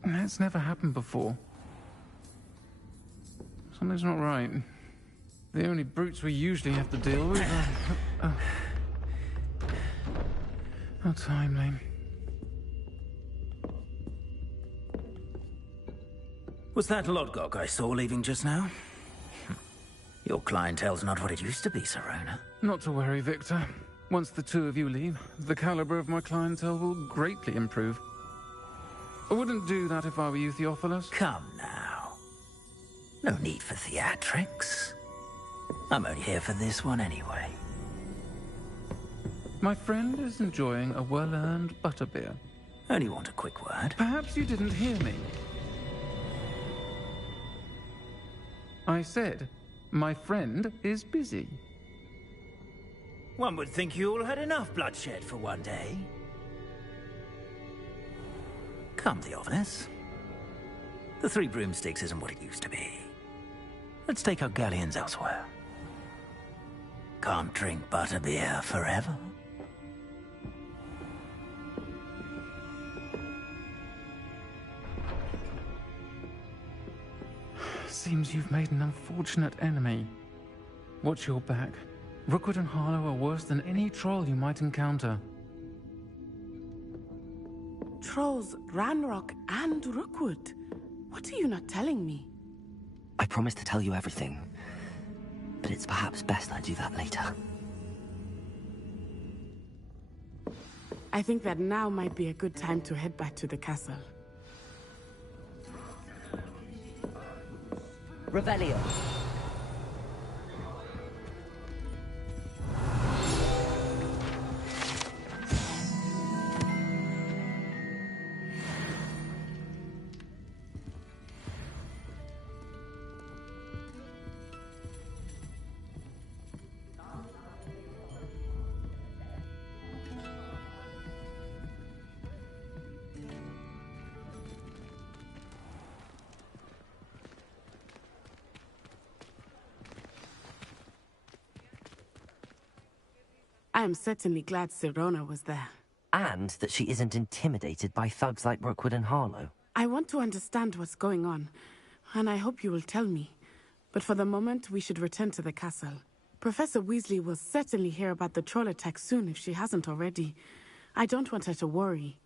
That's never happened before. Something's not right. The only brutes we usually have to deal with are... How timely. Was that Lodgok I saw leaving just now? Your clientele's not what it used to be, Serona. Not to worry, Victor. Once the two of you leave, the caliber of my clientele will greatly improve. I wouldn't do that if I were you, Theophilus. Come now. No need for theatrics. I'm only here for this one anyway. My friend is enjoying a well-earned butterbeer. Only want a quick word. Perhaps you didn't hear me. I said, my friend is busy. One would think you all had enough bloodshed for one day. Come, Theophilus. The 3 broomsticks isn't what it used to be. Let's take our galleons elsewhere. Can't drink butterbeer forever. Seems you've made an unfortunate enemy. Watch your back. Rookwood and Harlow are worse than any troll you might encounter. Trolls, Ranrock, and Rookwood. What are you not telling me? I promised to tell you everything, but it's perhaps best I do that later. I think that now might be a good time to head back to the castle. Revelio. I am certainly glad Sirona was there. And that she isn't intimidated by thugs like Rookwood and Harlow. I want to understand what's going on, and I hope you will tell me. But for the moment, we should return to the castle. Professor Weasley will certainly hear about the troll attack soon if she hasn't already. I don't want her to worry.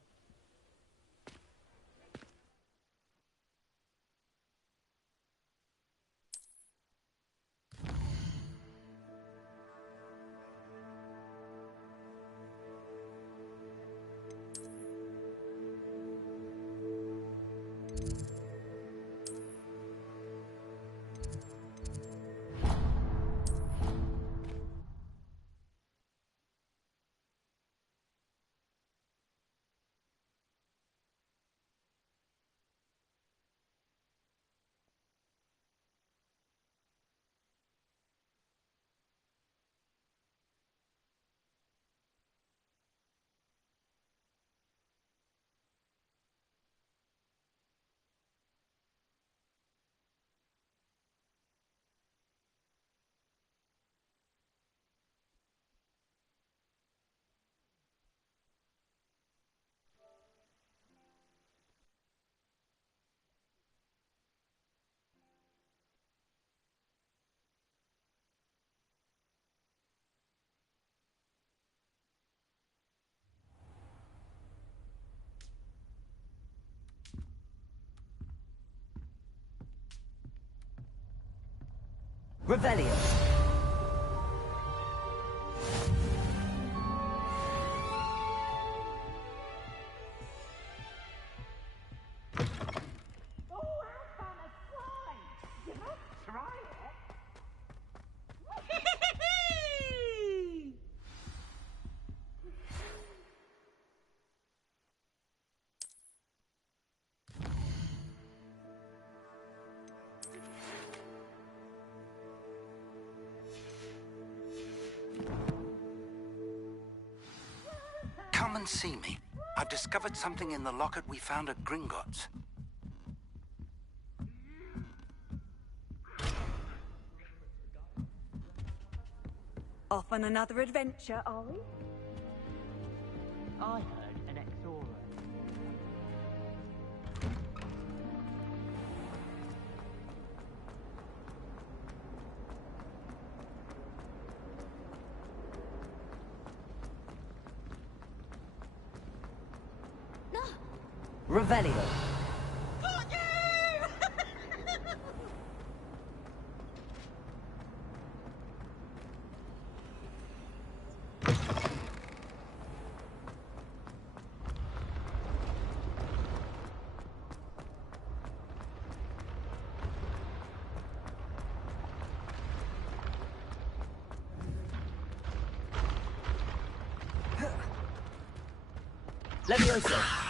Revelio. Come and see me. I've discovered something in the locket we found at Gringotts. Off on another adventure, are we? I heard an Exora. Revelio. Leviosa.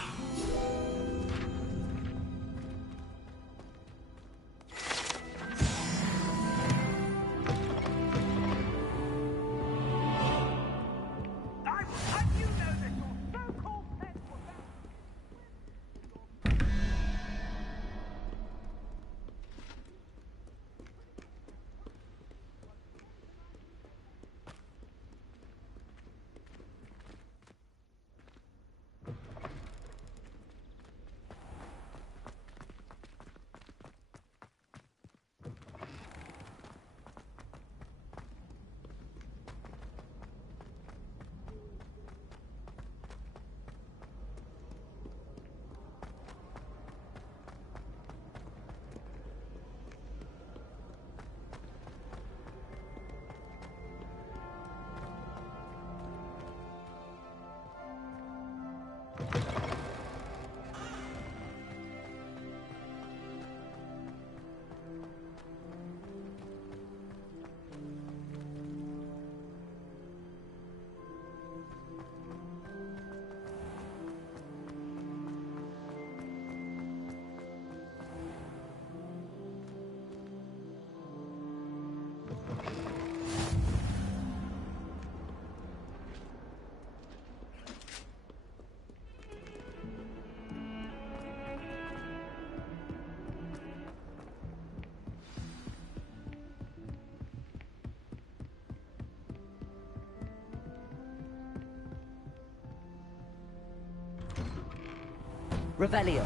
Revelio.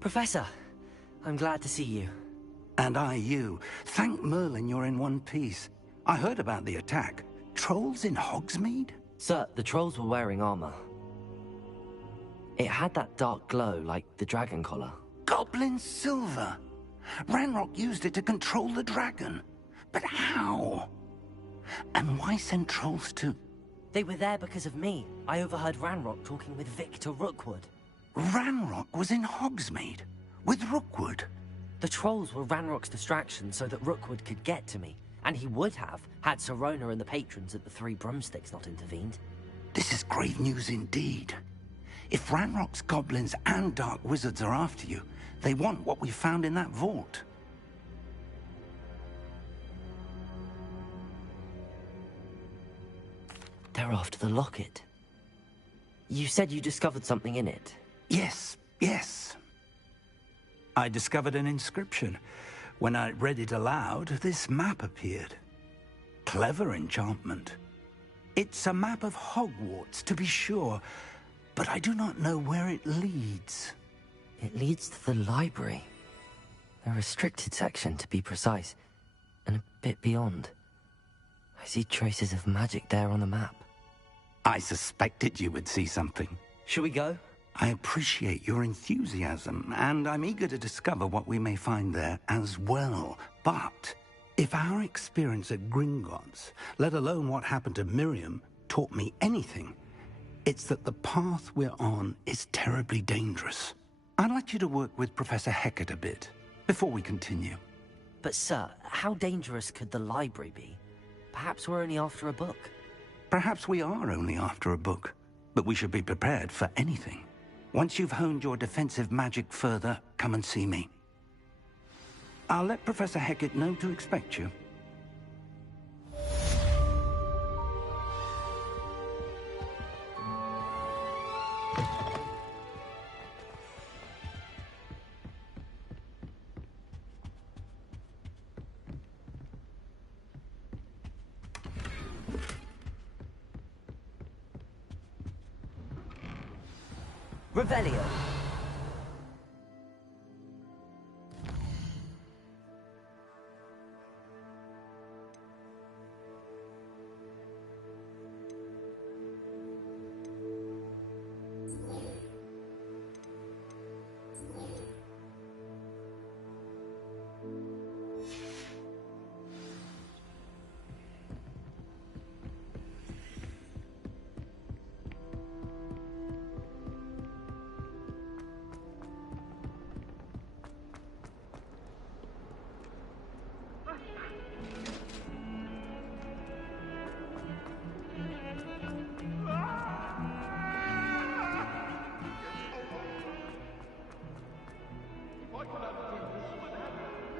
Professor, I'm glad to see you. And I you. Thank Merlin you're in one piece. I heard about the attack. Trolls in Hogsmeade? Sir, the trolls were wearing armor. It had that dark glow like the dragon collar. Goblin silver! Ranrock used it to control the dragon. But how? And why send trolls to... They were there because of me. I overheard Ranrock talking with Victor Rookwood. Ranrock was in Hogsmeade? With Rookwood? The trolls were Ranrock's distraction so that Rookwood could get to me. And he would have, had Sirona and the patrons at the Three Broomsticks not intervened. This is grave news indeed. If Ranrock's goblins and dark wizards are after you, they want what we found in that vault. They're after the locket. You said you discovered something in it. Yes. I discovered an inscription. When I read it aloud, this map appeared. Clever enchantment. It's a map of Hogwarts, to be sure, but I do not know where it leads. It leads to the library. A restricted section, to be precise, and a bit beyond. I see traces of magic there on the map. I suspected you would see something. Shall we go? I appreciate your enthusiasm, and I'm eager to discover what we may find there as well. But if our experience at Gringotts, let alone what happened to Miriam, taught me anything, it's that the path we're on is terribly dangerous. I'd like you to work with Professor Hecat a bit, before we continue. But sir, how dangerous could the library be? Perhaps we're only after a book. Perhaps we are only after a book, but we should be prepared for anything. Once you've honed your defensive magic further, come and see me. I'll let Professor Hecat know to expect you. Revelio.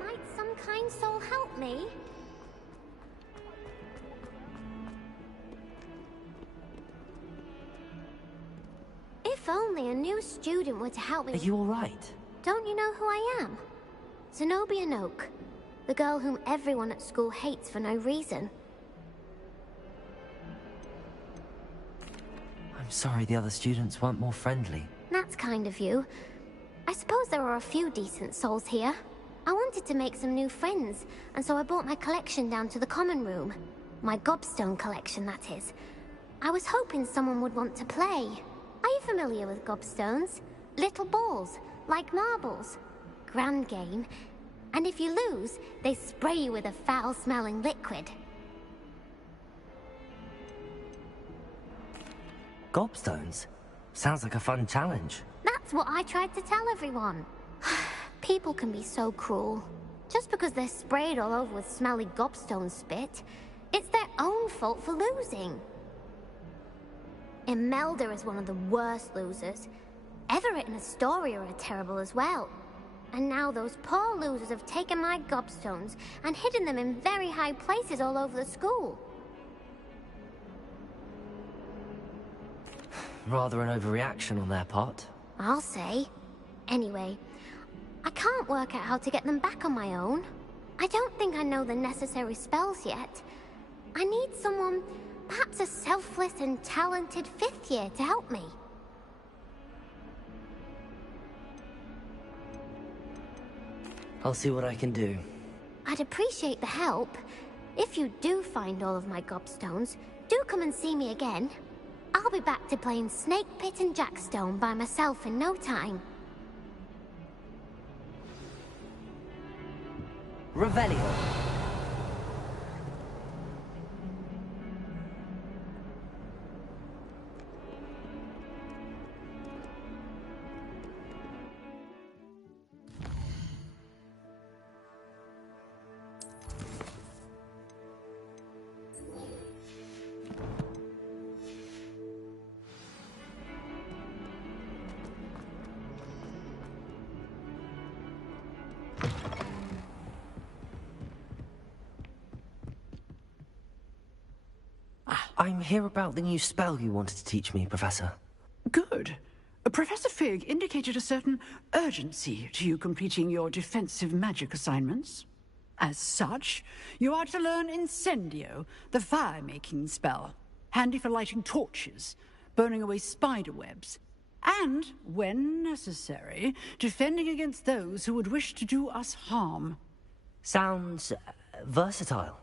Might some kind soul help me? If only a new student were to help me. Are you all right? Don't you know who I am? Zenobia Noak, the girl whom everyone at school hates for no reason. I'm sorry the other students weren't more friendly. That's kind of you. I suppose there are a few decent souls here. I wanted to make some new friends, and so I brought my collection down to the common room. My gobstone collection, that is. I was hoping someone would want to play. Are you familiar with gobstones? Little balls, like marbles. Grand game. And if you lose, they spray you with a foul-smelling liquid. Gobstones? Sounds like a fun challenge. That's what I tried to tell everyone. People can be so cruel. Just because they're sprayed all over with smelly gobstone spit, it's their own fault for losing. Imelda is one of the worst losers. Everett and Astoria are terrible as well. And now those poor losers have taken my gobstones and hidden them in very high places all over the school. Rather an overreaction on their part. I'll say. Anyway, I can't work out how to get them back on my own. I don't think I know the necessary spells yet. I need someone, perhaps a selfless and talented 5th year to help me. I'll see what I can do. I'd appreciate the help. If you do find all of my gobstones, do come and see me again. I'll be back to playing Snake Pit and Jackstone by myself in no time. Revelio. I'm here about the new spell you wanted to teach me, Professor. Good. Professor Fig indicated a certain urgency to you completing your defensive magic assignments. As such, you are to learn Incendio, the fire-making spell, handy for lighting torches, burning away spider webs, and, when necessary, defending against those who would wish to do us harm. Sounds versatile.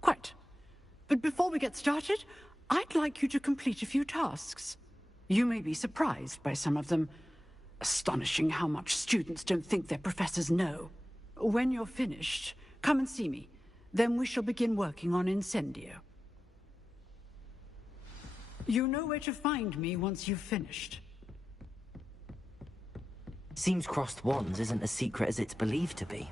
Quite. But before we get started, I'd like you to complete a few tasks. You may be surprised by some of them. Astonishing how much students don't think their professors know. When you're finished, come and see me. Then we shall begin working on Incendio. You know where to find me once you've finished. Seems crossed wands isn't as secret as it's believed to be.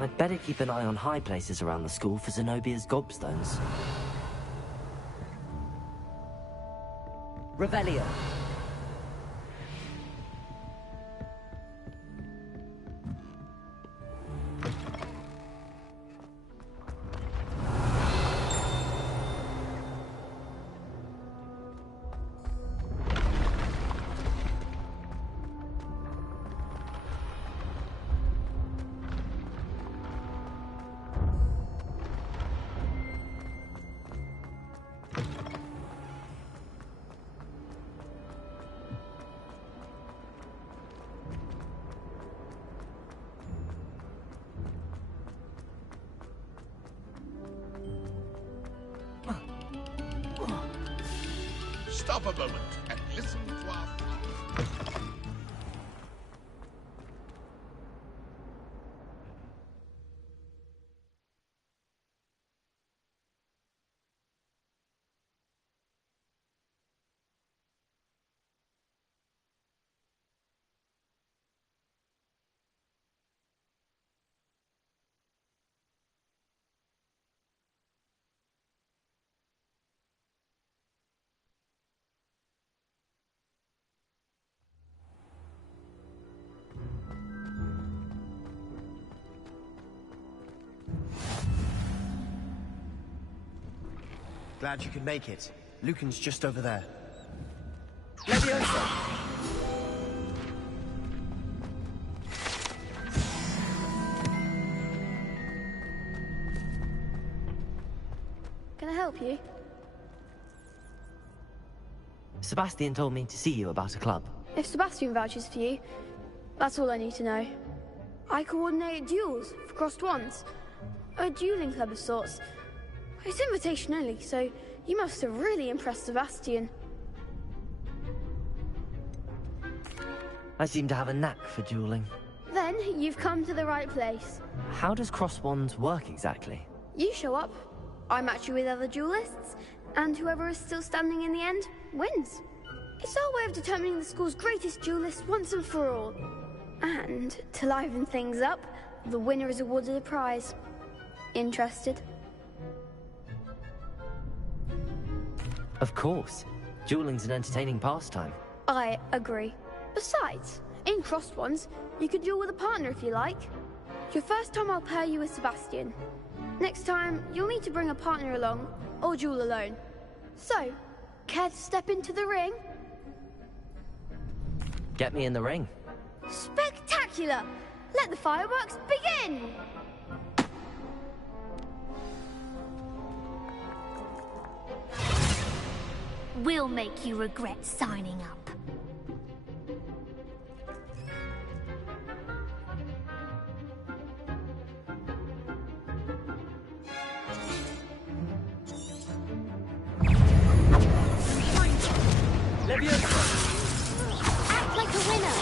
I'd better keep an eye on high places around the school for Zenobia's gobstones. Revelio. Stop a moment and listen to our... Glad you could make it. Lucan's just over there. Leviosa! Can I help you? Sebastian told me to see you about a club. If Sebastian vouches for you, that's all I need to know. I coordinate duels for crossed wands. A dueling club of sorts. It's invitation only, so you must have really impressed Sebastian. I seem to have a knack for dueling. Then you've come to the right place. How does cross wands work exactly? You show up, I match you with other duelists, and whoever is still standing in the end wins. It's our way of determining the school's greatest duelist once and for all. And to liven things up, the winner is awarded a prize. Interested? Of course. Dueling's an entertaining pastime. I agree. Besides, in crossed ones, you could duel with a partner if you like. Your first time I'll pair you with Sebastian. Next time, you'll need to bring a partner along, or duel alone. So, care to step into the ring? Get me in the ring. Spectacular! Let the fireworks begin! We'll make you regret signing up. Act like a winner!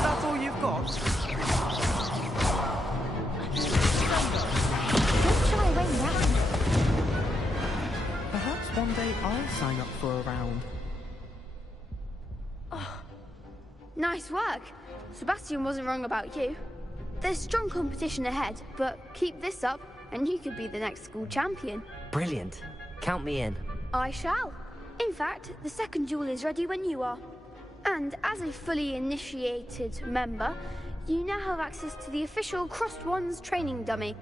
That's all you've got? Don't shy away now. Perhaps one day I'll sign up for a round. Nice work. Sebastian wasn't wrong about you. There's strong competition ahead, but keep this up and you could be the next school champion. Brilliant. Count me in. I shall. In fact, the second duel is ready when you are. And as a fully initiated member, you now have access to the official Crossed Wands training dummy.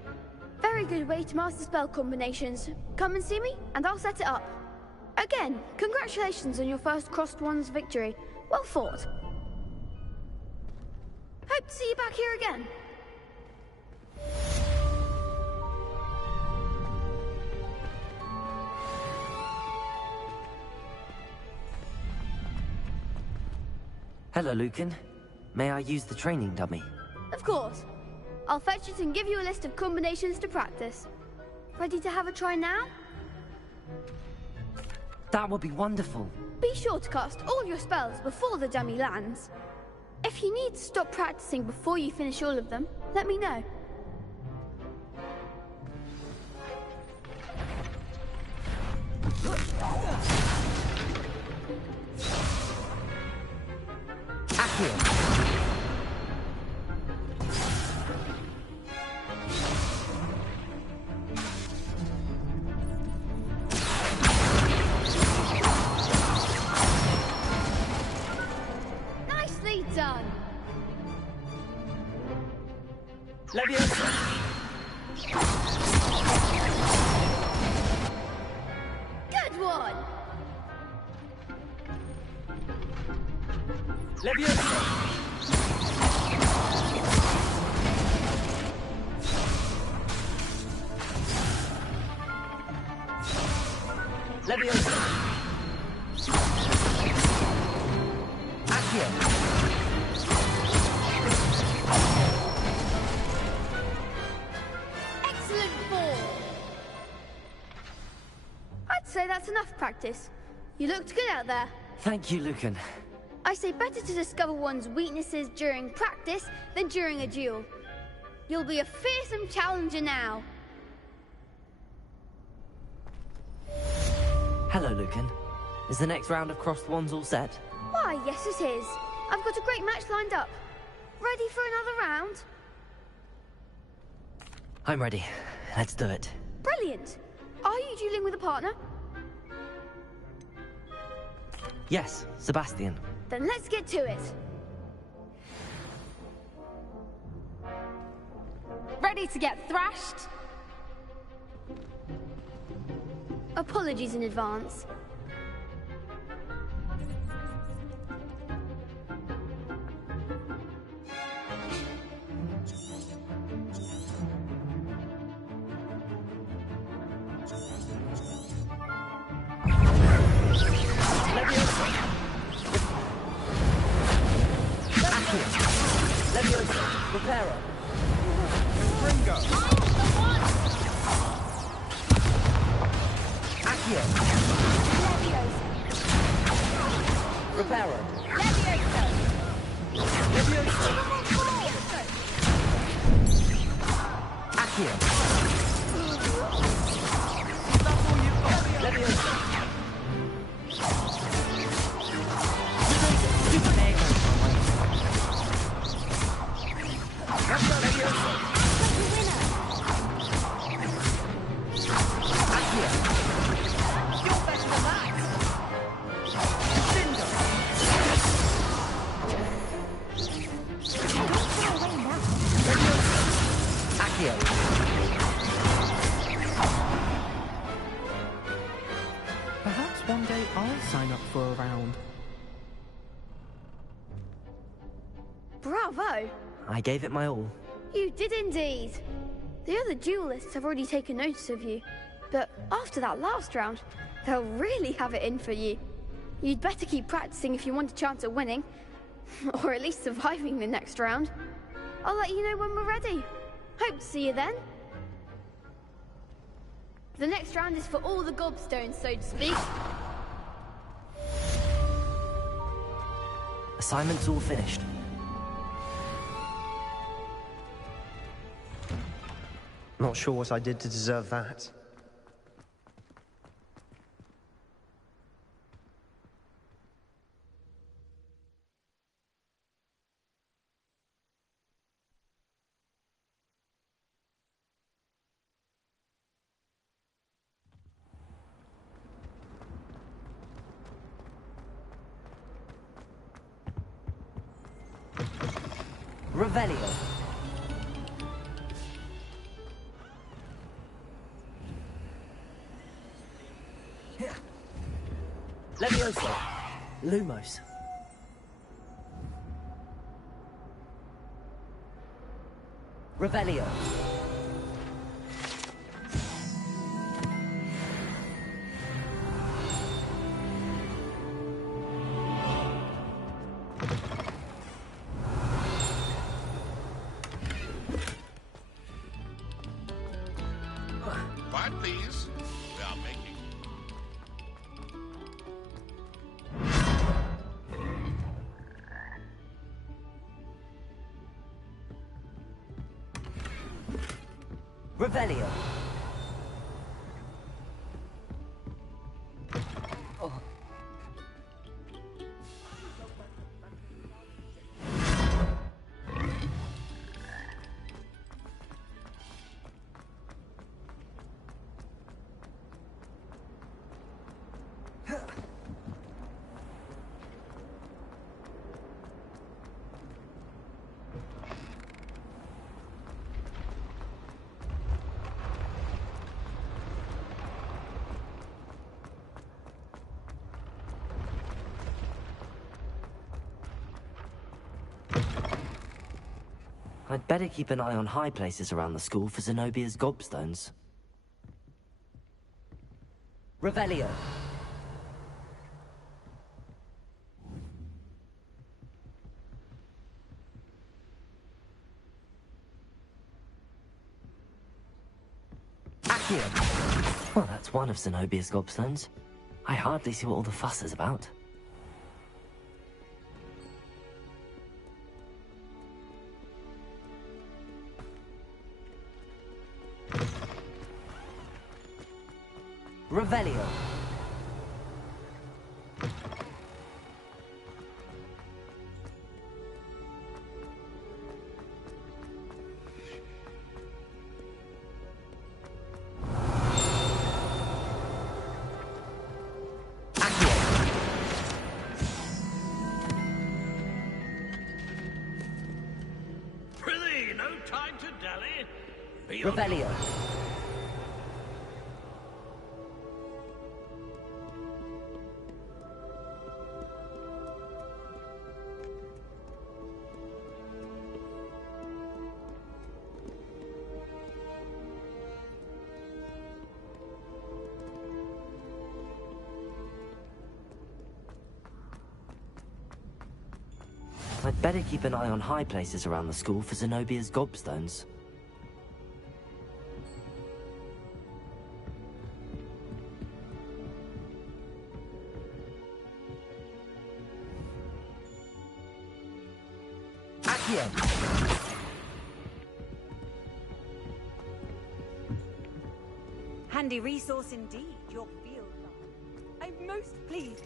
Very good way to master spell combinations. Come and see me, and I'll set it up. Again, congratulations on your first Crossed Wands victory. Well fought. Hope to see you back here again. Hello, Lucan. May I use the training dummy? Of course. I'll fetch it and give you a list of combinations to practice. Ready to have a try now? That would be wonderful. Be sure to cast all your spells before the dummy lands. If you need to stop practicing before you finish all of them, let me know. Nicely done. Good one. Excellent ball. I'd say that's enough practice. You looked good out there. Thank you, Lucan. I say better to discover one's weaknesses during practice than during a duel. You'll be a fearsome challenger now. Hello, Lucan. Is the next round of Crossed Wands all set? Why, yes it is. I've got a great match lined up. Ready for another round? I'm ready. Let's do it. Brilliant. Are you dueling with a partner? Yes, Sebastian. Then let's get to it. Ready to get thrashed? Apologies in advance. Reparo. Ringo. Accio. Reparo. Levioso. Accio. Levioso. Super Mega. Perhaps one day I'll sign up for a round. Bravo! I gave it my all. You did indeed. The other duelists have already taken notice of you, but after that last round, they'll really have it in for you. You'd better keep practicing if you want a chance at winning, or at least surviving the next round. I'll let you know when we're ready. Hope to see you then. The next round is for all the gobstones, so to speak. Assignment's all finished. Not sure what I did to deserve that. Revelio. Levioso. Lumos. Revelio. Quiet, please. We are making... Revelio. I'd better keep an eye on high places around the school for Zenobia's gobstones. Revelio. Accio. Well, that's one of Zenobia's gobstones. I hardly see what all the fuss is about. Revelio. Prithee, no time to dally. Be on- Revelio. I'd better keep an eye on high places around the school for Zenobia's gobstones. Accio! Handy resource indeed, your field guide. I'm most pleased.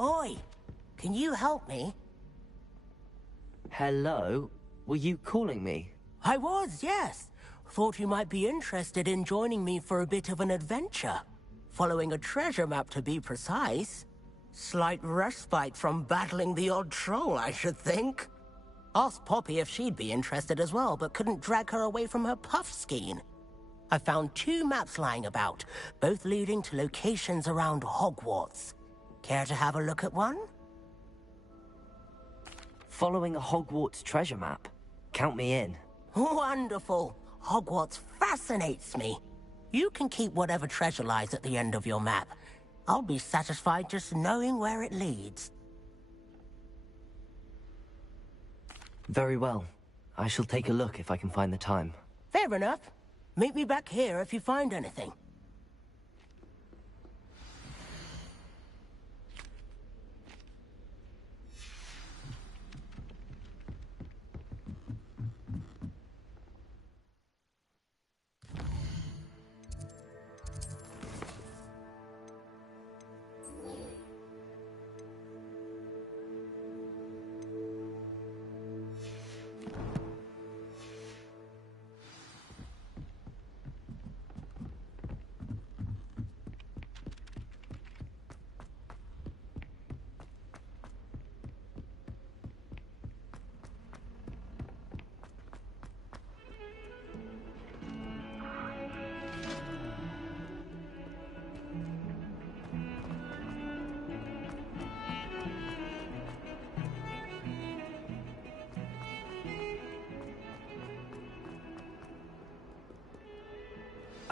Oi, can you help me? Hello? Were you calling me? I was, yes. Thought you might be interested in joining me for a bit of an adventure. Following a treasure map, to be precise. Slight respite from battling the odd troll, I should think. Asked Poppy if she'd be interested as well, but couldn't drag her away from her puff skein. I found 2 maps lying about, both leading to locations around Hogwarts. Care to have a look at one? Following a Hogwarts treasure map? Count me in. Wonderful. Hogwarts fascinates me. You can keep whatever treasure lies at the end of your map. I'll be satisfied just knowing where it leads. Very well. I shall take a look if I can find the time. Fair enough. Meet me back here if you find anything.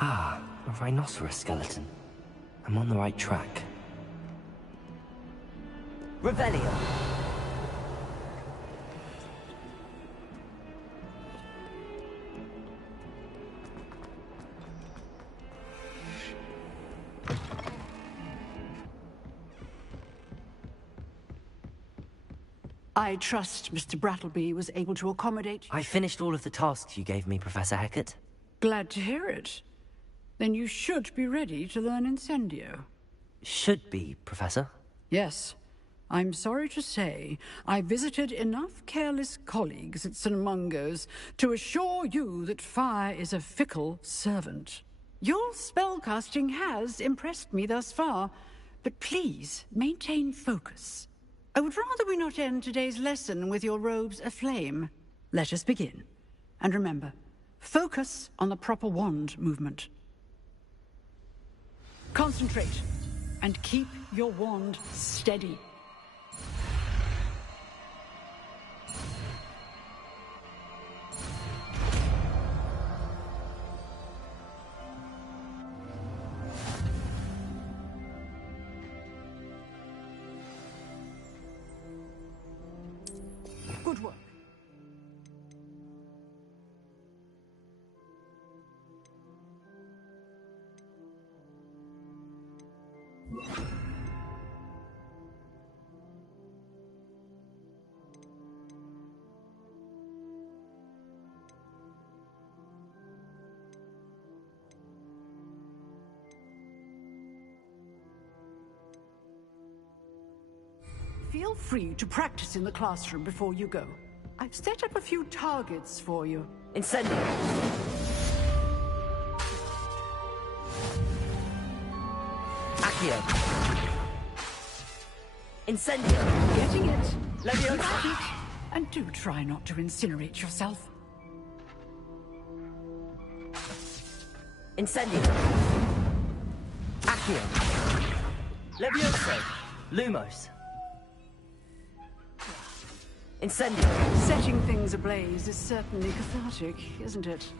Ah, a rhinoceros skeleton. I'm on the right track. Revelio! I trust Mr. Brattleby was able to accommodate... I finished all of the tasks you gave me, Professor Hecat. Glad to hear it. Then you should be ready to learn Incendio. Should be, Professor. Yes. I'm sorry to say, I visited enough careless colleagues at St. Mungo's to assure you that fire is a fickle servant. Your spellcasting has impressed me thus far, but please maintain focus. I would rather we not end today's lesson with your robes aflame. Let us begin. And remember, focus on the proper wand movement. Concentrate, and keep your wand steady. Good work. Feel free to practice in the classroom before you go. I've set up a few targets for you. Incendio! Accio! Incendio! Getting it. Leviosa! Got it. And do try not to incinerate yourself. Incendio! Accio! Leviosa! Lumos! Incendio! Setting things ablaze is certainly cathartic, isn't it?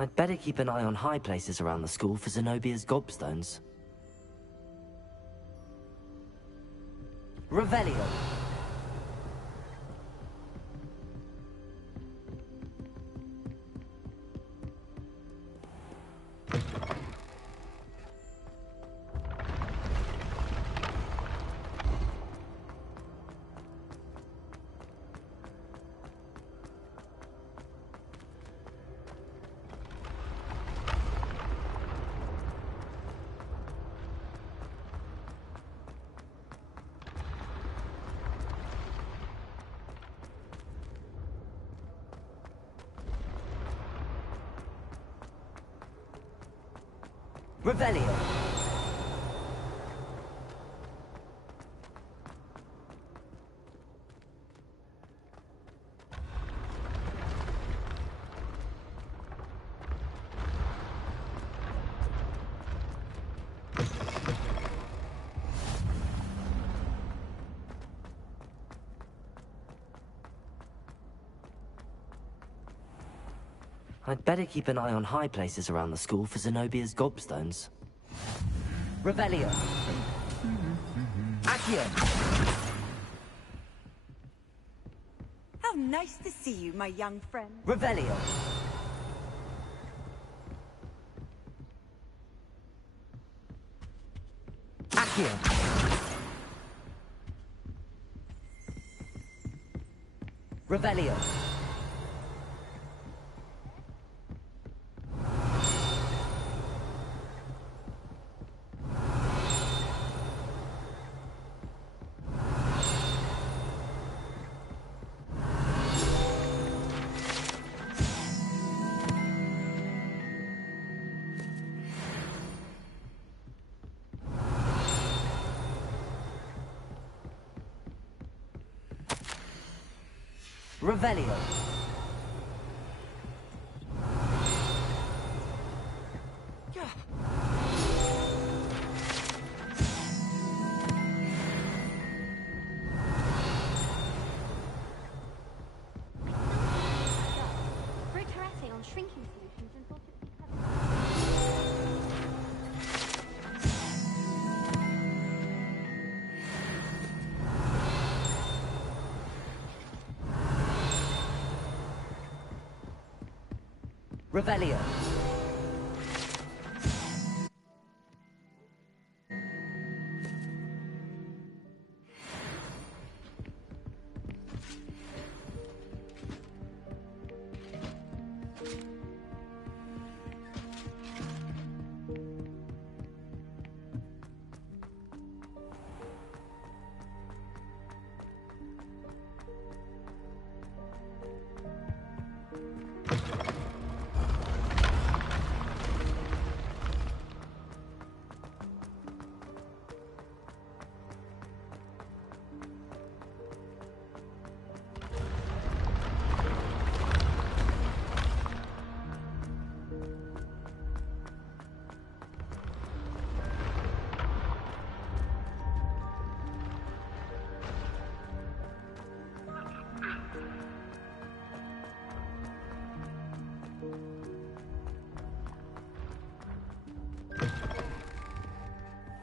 I'd better keep an eye on high places around the school for Zenobia's gobstones. Revelio. Revelio. I'd better keep an eye on high places around the school for Zenobia's gobstones. Revelio. Accio. How nice to see you, my young friend. Revelio. Accio. Revelio. Revelio. Wrote her essay on shrinking solutions and thought it would Revelio.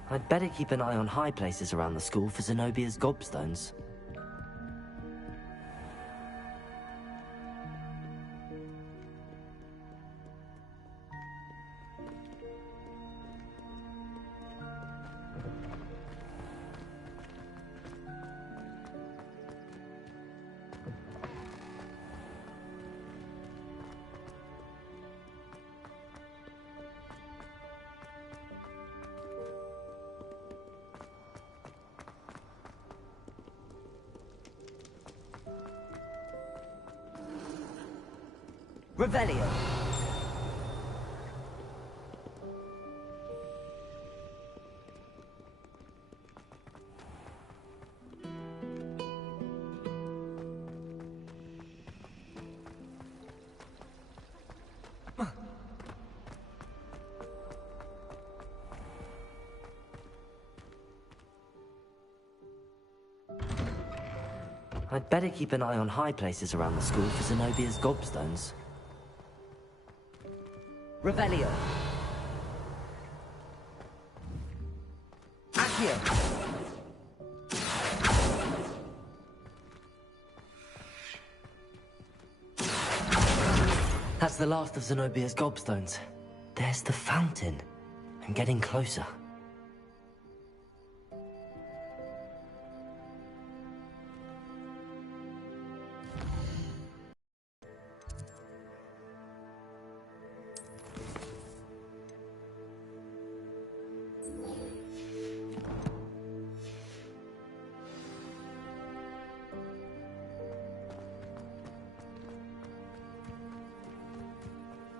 I'd better keep an eye on high places around the school for Zenobia's gobstones. Revelio. I'd better keep an eye on high places around the school for Zenobia's gobstones. Revelio. Accio. That's the last of Zenobia's gobstones. There's the fountain. I'm getting closer.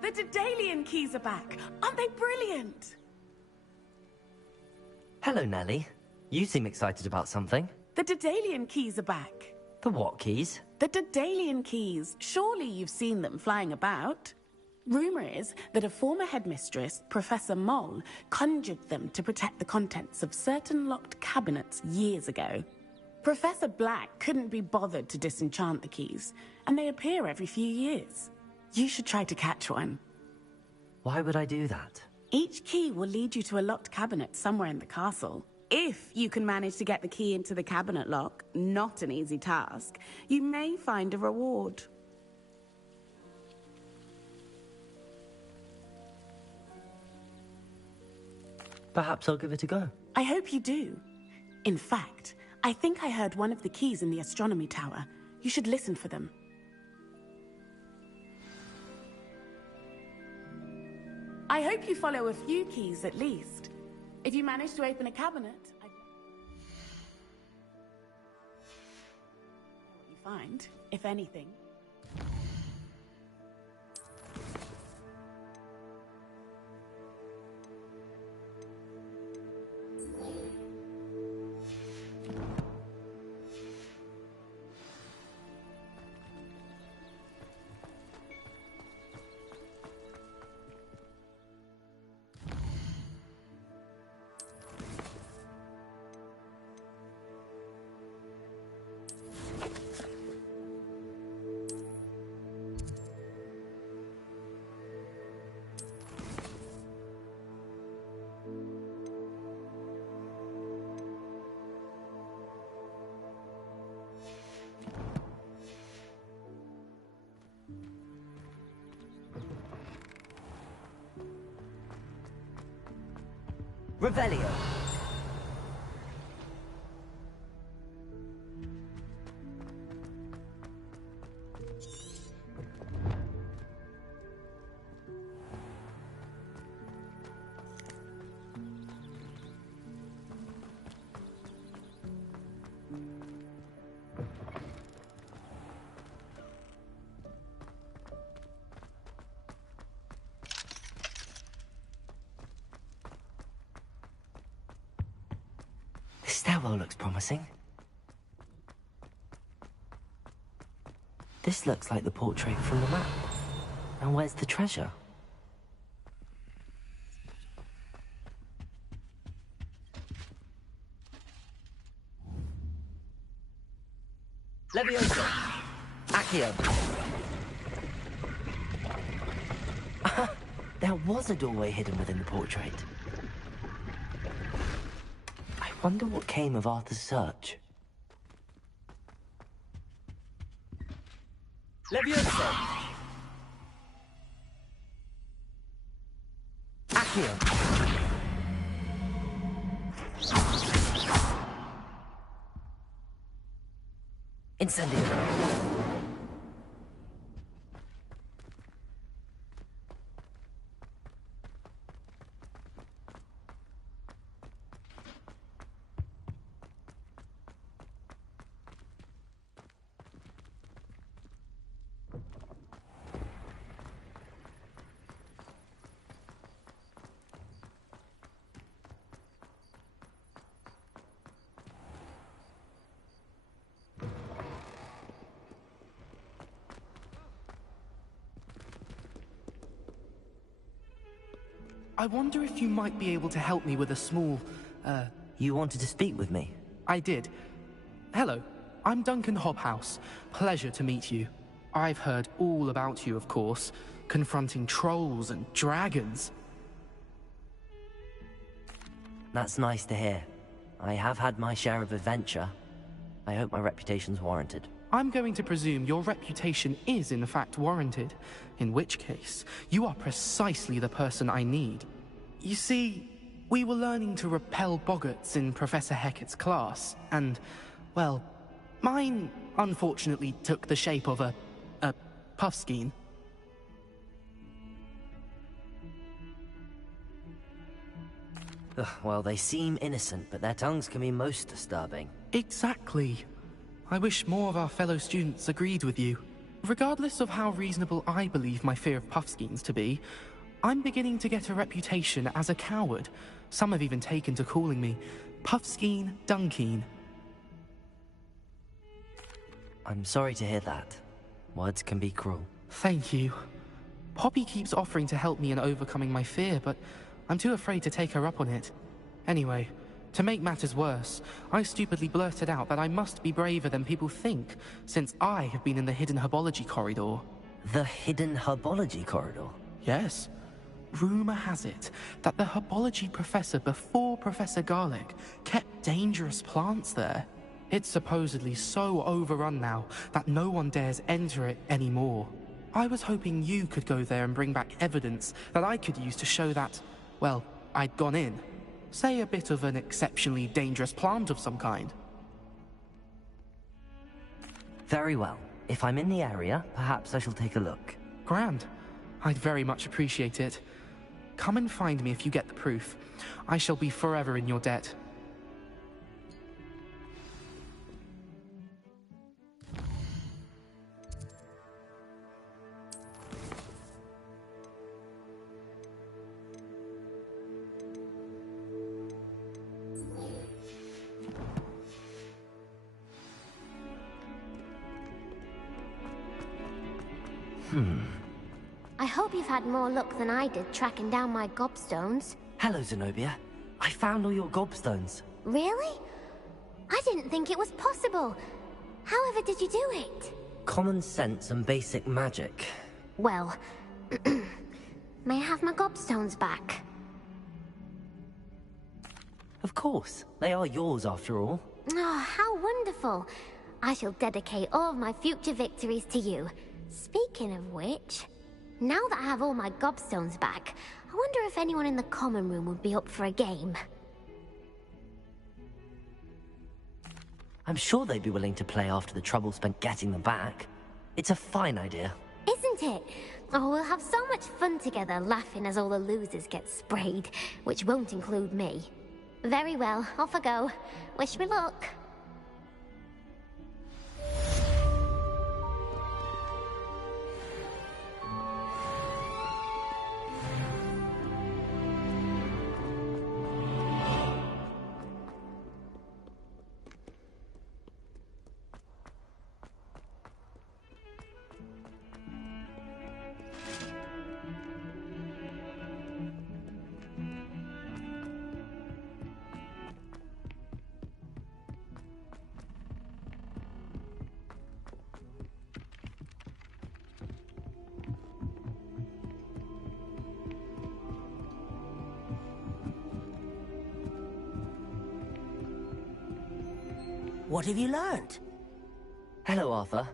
The Daedalian keys are back. Aren't they brilliant? Hello, Nellie. You seem excited about something. The Daedalian keys are back. The what keys? The Daedalian keys. Surely you've seen them flying about. Rumor is that a former headmistress, Professor Moll, conjured them to protect the contents of certain locked cabinets years ago. Professor Black couldn't be bothered to disenchant the keys, and they appear every few years. You should try to catch one. Why would I do that? Each key will lead you to a locked cabinet somewhere in the castle. If you can manage to get the key into the cabinet lock, not an easy task, you may find a reward. Perhaps I'll give it a go. I hope you do. In fact, I think I heard one of the keys in the astronomy tower. You should listen for them. I hope you follow a few keys at least. If you manage to open a cabinet, what you find, if anything. Revelio. This stairwell looks promising. This looks like the portrait from the map. And where's the treasure? Levioso! Accio! There was a doorway hidden within the portrait. I wonder what came of Arthur's search. Levioso! Accio! Incendio! I wonder if you might be able to help me with a small, You wanted to speak with me? I did. Hello, I'm Duncan Hobhouse. Pleasure to meet you. I've heard all about you, of course, confronting trolls and dragons. That's nice to hear. I have had my share of adventure. I hope my reputation's warranted. I'm going to presume your reputation is in fact warranted, in which case, you are precisely the person I need. You see, we were learning to repel boggarts in Professor Hecat's class, and, well, mine unfortunately took the shape of a puffskein. Well, they seem innocent, but their tongues can be most disturbing. Exactly. I wish more of our fellow students agreed with you. Regardless of how reasonable I believe my fear of puffskeins to be, I'm beginning to get a reputation as a coward. Some have even taken to calling me Puffskeen Dunkeen. I'm sorry to hear that. Words can be cruel. Thank you. Poppy keeps offering to help me in overcoming my fear, but I'm too afraid to take her up on it. Anyway, to make matters worse, I stupidly blurted out that I must be braver than people think, since I have been in the hidden herbology corridor. The hidden herbology corridor? Yes. Rumor has it that the herbology professor before Professor Garlic kept dangerous plants there. It's supposedly so overrun now that no one dares enter it anymore. I was hoping you could go there and bring back evidence that I could use to show that, well, I'd gone in. Say a bit of an exceptionally dangerous plant of some kind. Very well. If I'm in the area, perhaps I shall take a look. Grand. I'd very much appreciate it. Come and find me if you get the proof. I shall be forever in your debt. I hope you've had more luck than I did tracking down my gobstones. Hello, Zenobia. I found all your gobstones. Really? I didn't think it was possible. However did you do it? Common sense and basic magic. Well, may I have my gobstones back? Of course. They are yours after all. Oh, how wonderful. I shall dedicate all of my future victories to you. Speaking of which, now that I have all my gobstones back, I wonder if anyone in the common room would be up for a game. I'm sure they'd be willing to play after the trouble spent getting them back. It's a fine idea. Isn't it? Oh, we'll have so much fun together, laughing as all the losers get sprayed, which won't include me. Very well, off I go. Wish me luck. What have you learned? Hello, Arthur.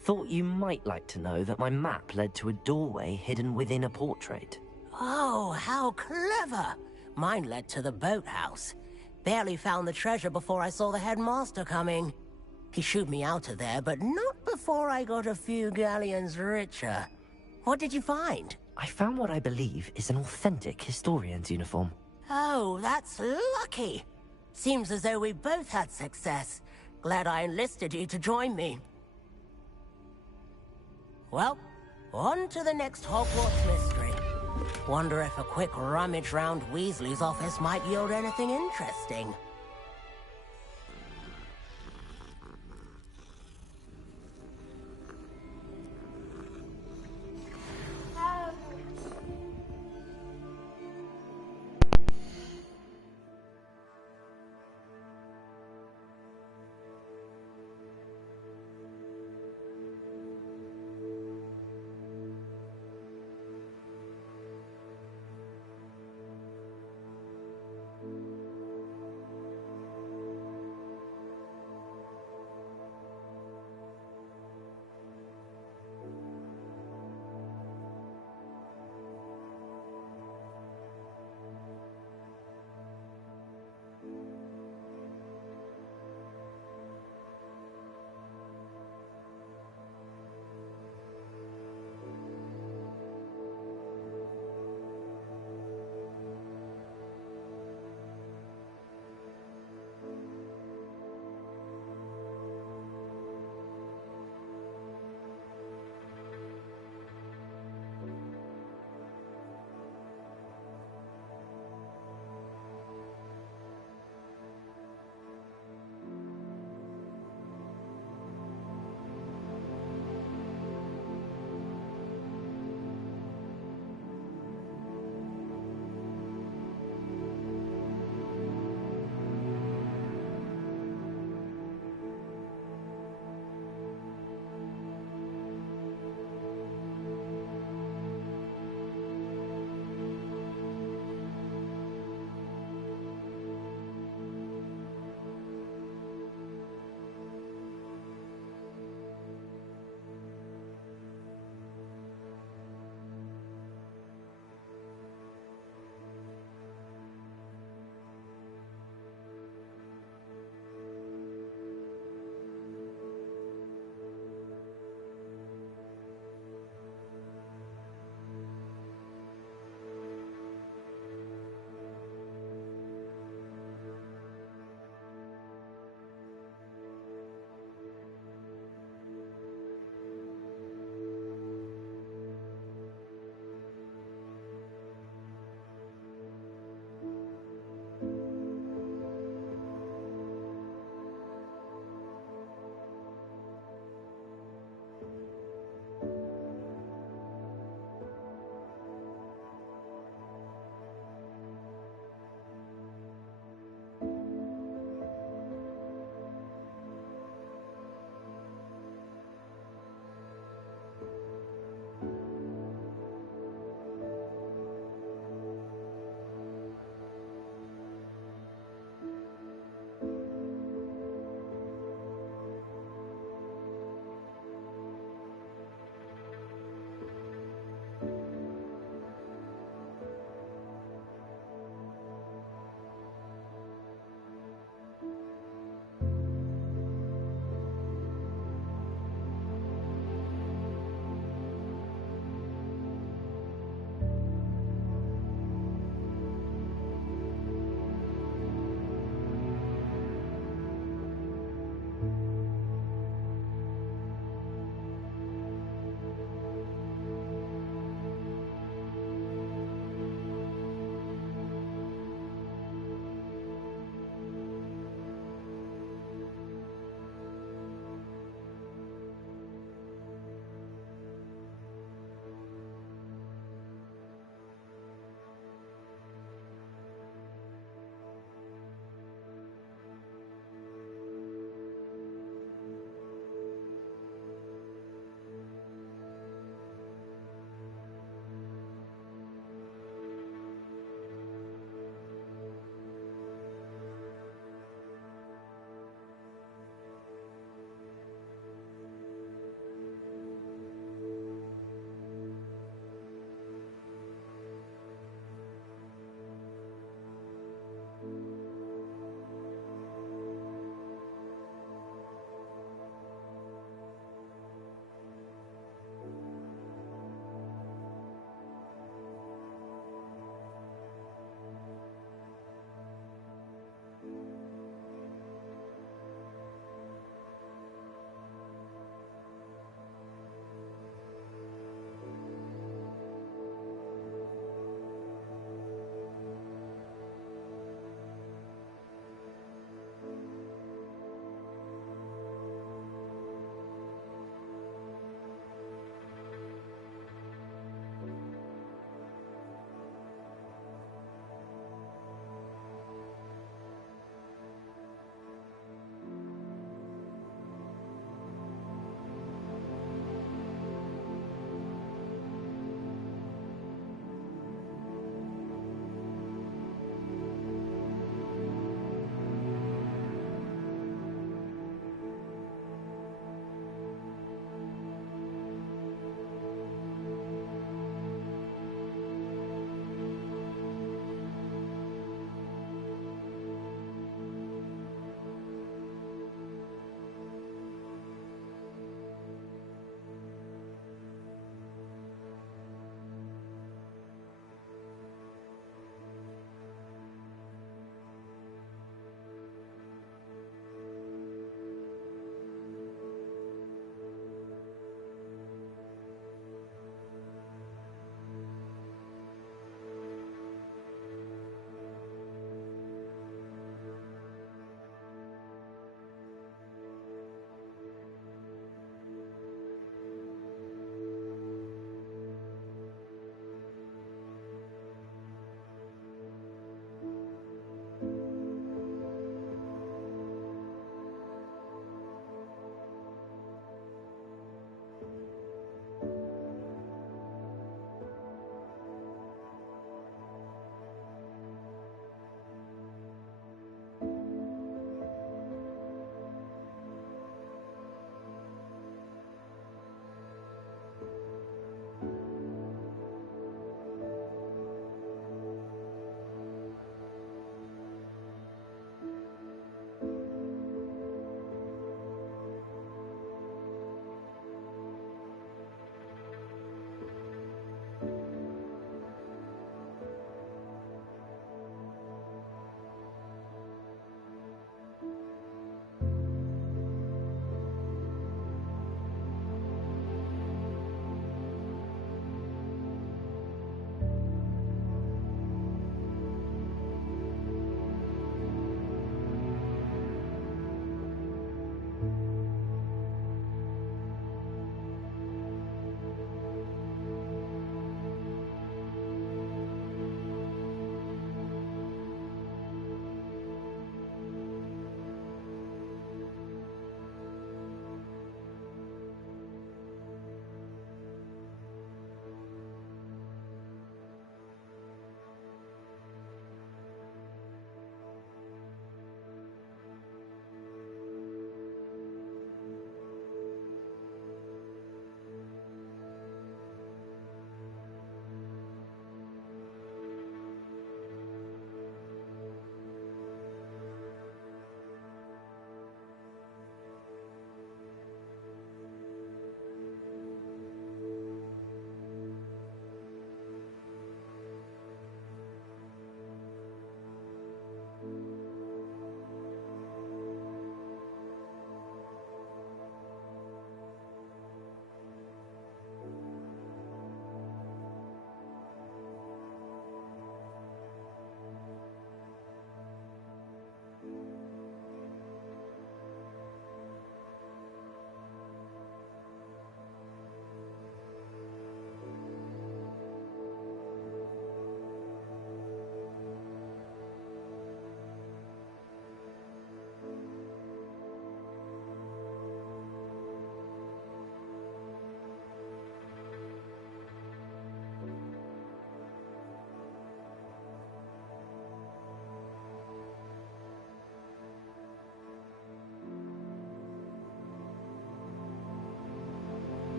Thought you might like to know that my map led to a doorway hidden within a portrait. Oh, how clever! Mine led to the boathouse. Barely found the treasure before I saw the headmaster coming. He shooed me out of there, but not before I got a few galleons richer. What did you find? I found what I believe is an authentic historian's uniform. Oh, that's lucky. Seems as though we both had success. Glad I enlisted you to join me. Well, on to the next Hogwarts mystery. Wonder if a quick rummage round Weasley's office might yield anything interesting.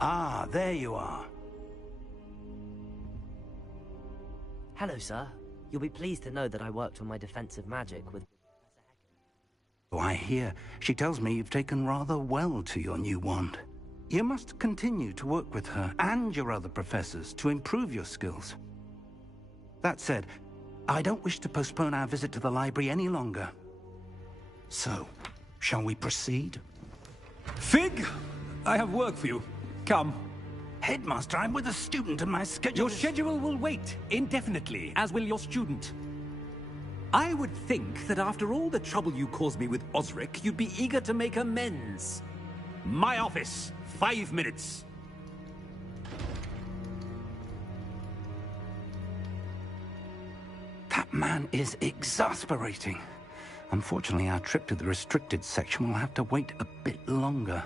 Ah, there you are. Hello, sir. You'll be pleased to know that I worked on my defensive magic with... Oh, I hear. She tells me you've taken rather well to your new wand. You must continue to work with her and your other professors to improve your skills. That said, I don't wish to postpone our visit to the library any longer. So, shall we proceed? Fig! I have work for you. Come. Headmaster, I'm with a student and my schedule Your schedule will wait indefinitely, as will your student. I would think that after all the trouble you caused me with Osric, you'd be eager to make amends. My office, 5 minutes. That man is exasperating. Unfortunately, our trip to the restricted section will have to wait a bit longer.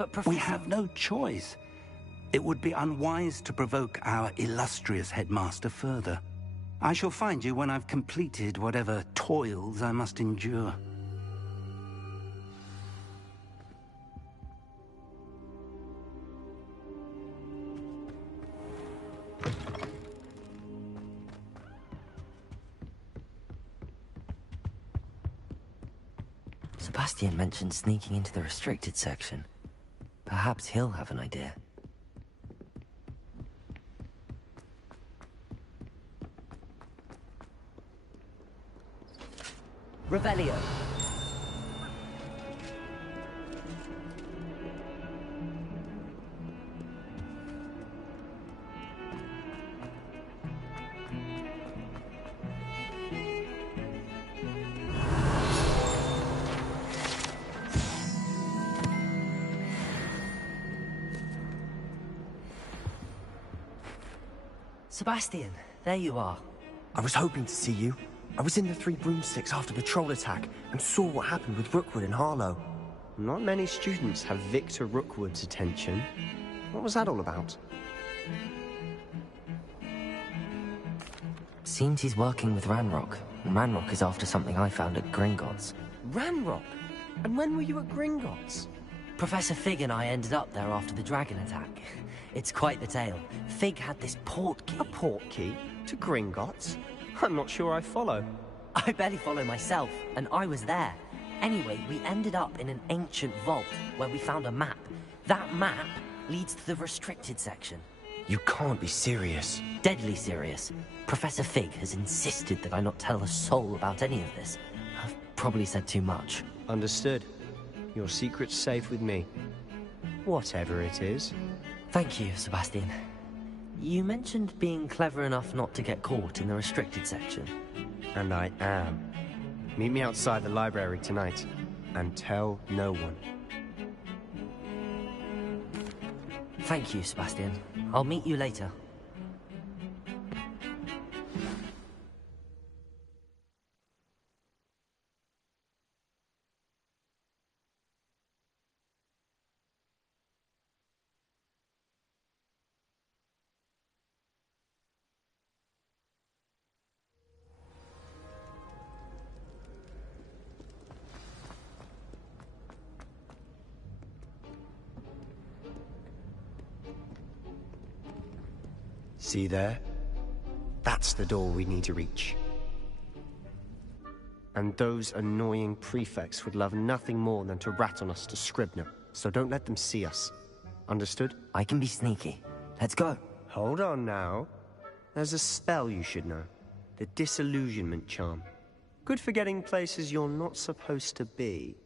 But Professor... We have no choice. It would be unwise to provoke our illustrious headmaster further. I shall find you when I've completed whatever toils I must endure. Sebastian mentioned sneaking into the restricted section. Perhaps he'll have an idea. Revelio. Sebastian, there you are. I was hoping to see you. I was in the Three Broomsticks after the troll attack and saw what happened with Rookwood and Harlow. Not many students have Victor Rookwood's attention. What was that all about? Seems he's working with Ranrock, and Ranrock is after something I found at Gringotts. Ranrock? And when were you at Gringotts? Professor Fig and I ended up there after the dragon attack. It's quite the tale. Fig had this port key. A port key? To Gringotts? I'm not sure I follow. I barely follow myself, and I was there. Anyway, we ended up in an ancient vault where we found a map. That map leads to the restricted section. You can't be serious. Deadly serious. Professor Fig has insisted that I not tell a soul about any of this. I've probably said too much. Understood. Your secret's safe with me. Whatever it is. Thank you, Sebastian. You mentioned being clever enough not to get caught in the restricted section. And I am. Meet me outside the library tonight, and tell no one. Thank you, Sebastian. I'll meet you later. See there? That's the door we need to reach. And those annoying prefects would love nothing more than to rat on us to Scribner, so don't let them see us. Understood? I can be sneaky. Let's go. Hold on now. There's a spell you should know. The Disillusionment Charm. Good for getting places you're not supposed to be.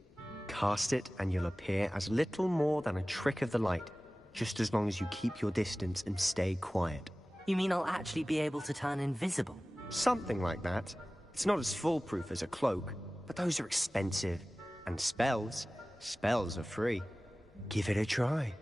Cast it and you'll appear as little more than a trick of the light, just as long as you keep your distance and stay quiet. You mean I'll actually be able to turn invisible? Something like that. It's not as foolproof as a cloak, but those are expensive. And spells are free. Give it a try.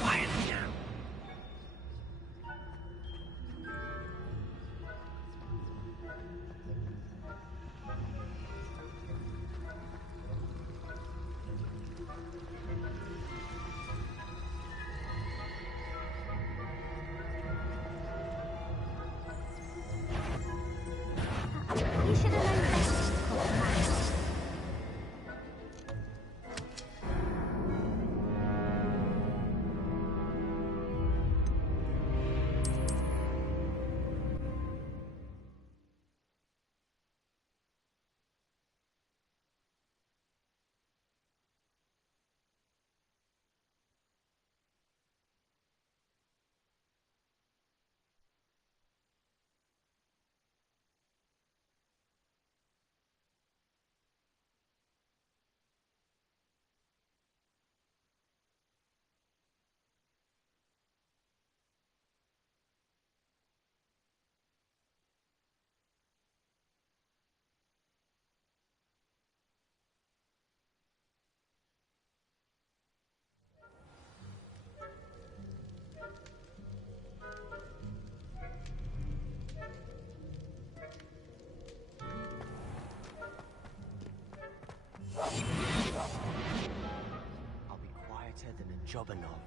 Quietly now. You should have known this. I'll be quieter than a jobber knob.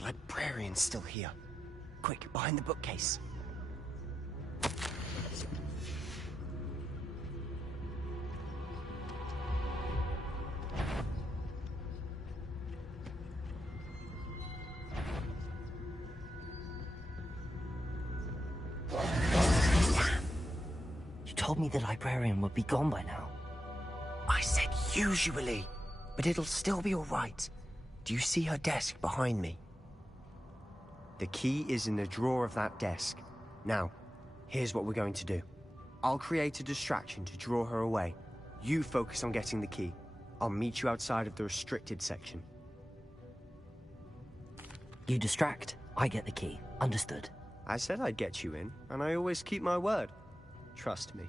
Librarian's still here. Quick, behind the bookcase. You told me the librarian would be gone by now. I said usually, but it'll still be all right. Do you see her desk behind me? The key is in the drawer of that desk. Now, here's what we're going to do. I'll create a distraction to draw her away. You focus on getting the key. I'll meet you outside of the restricted section. You distract, I get the key. Understood. I said I'd get you in, and I always keep my word. Trust me.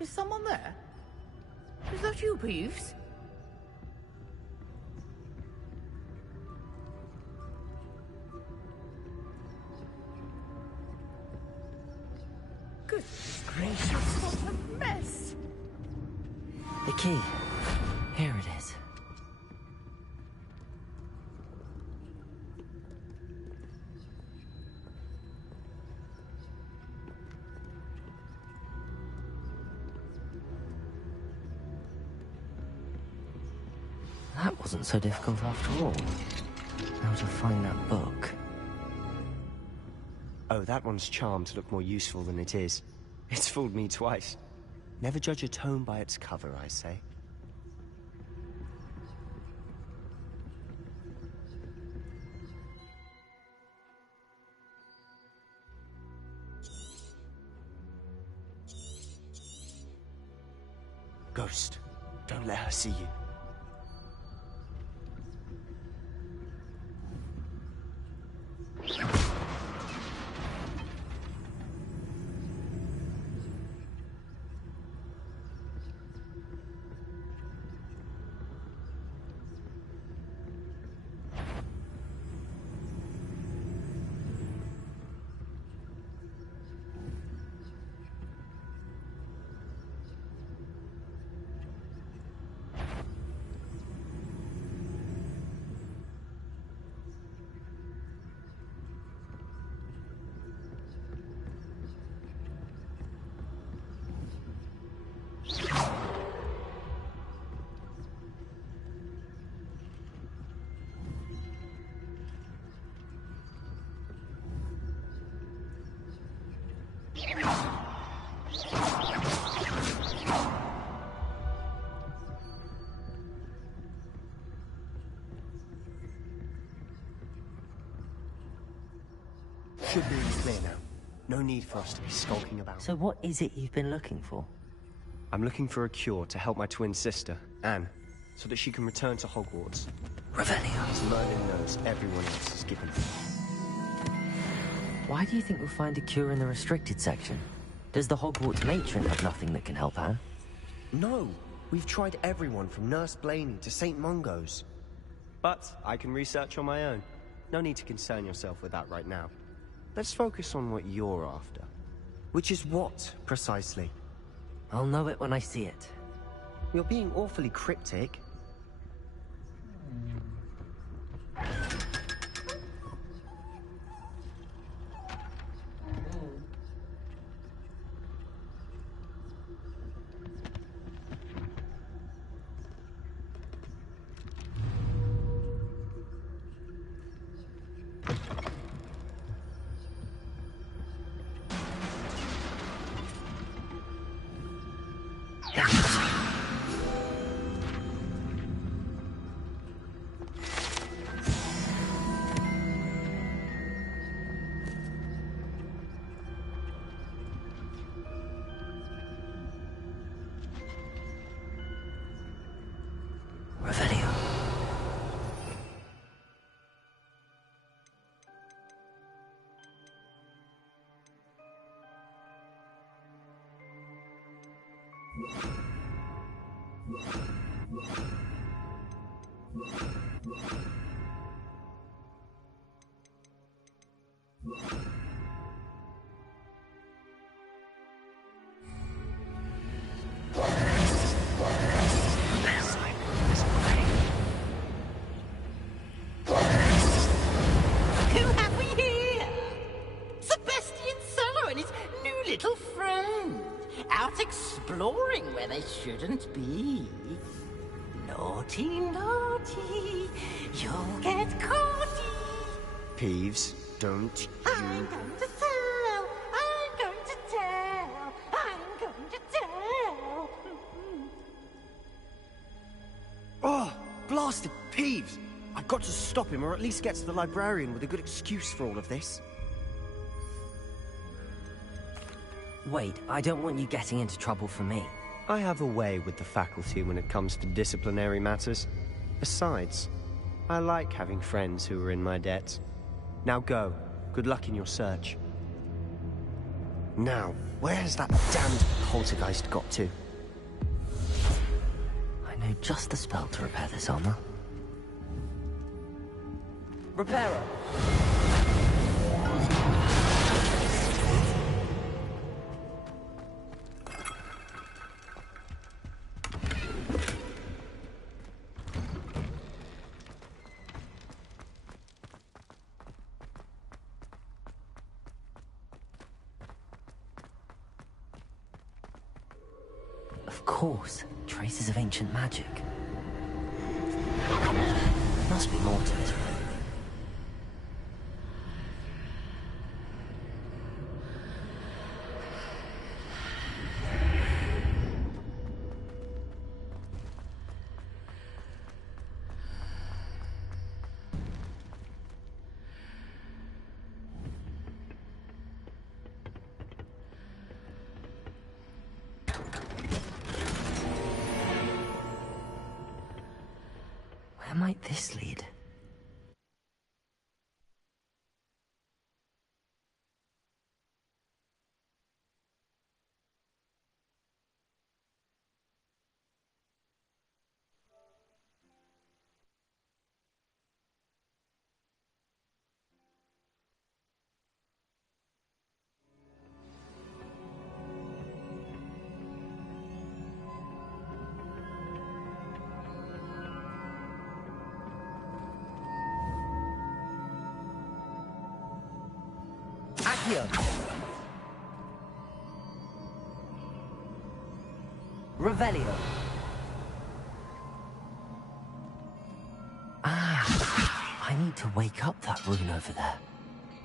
Is someone there? Is that you, Peeves? Goodness gracious, what a mess! The key. Here it is. That wasn't so difficult after all. How to find that book. Oh, that one's charmed to look more useful than it is. It's fooled me twice. Never judge a tome by its cover, I say. Ghost, don't let her see you. Should be clear now. No need for us to be skulking about. So what is it you've been looking for? I'm looking for a cure to help my twin sister, Anne, so that she can return to Hogwarts. Revelio. As Merlin knows everyone else is given her. Why do you think we'll find a cure in the restricted section? Does the Hogwarts matron have nothing that can help Anne? No! We've tried everyone from Nurse Blaney to St. Mungo's. But I can research on my own. No need to concern yourself with that right now. Let's focus on what you're after. Which is what, precisely? I'll know it when I see it. You're being awfully cryptic. Who have we here? Sebastian Solo and his new little friend. Out exploring where they shouldn't be. Naughty, naughty. You'll get caughty. Peeves, don't you... I'm going to tell! I'm going to tell! I'm going to tell! Oh, blasted Peeves! I've got to stop him, or at least get to the librarian with a good excuse for all of this. Wait, I don't want you getting into trouble for me. I have a way with the faculty when it comes to disciplinary matters. Besides, I like having friends who are in my debt. Now go. Good luck in your search. Now, where has that damned poltergeist got to? I know just the spell to repair this armor. Repairer! Of course, traces of ancient magic. Must be more to it. Where might this lead? Accio! Revelio! Ah, I need to wake up that rune over there.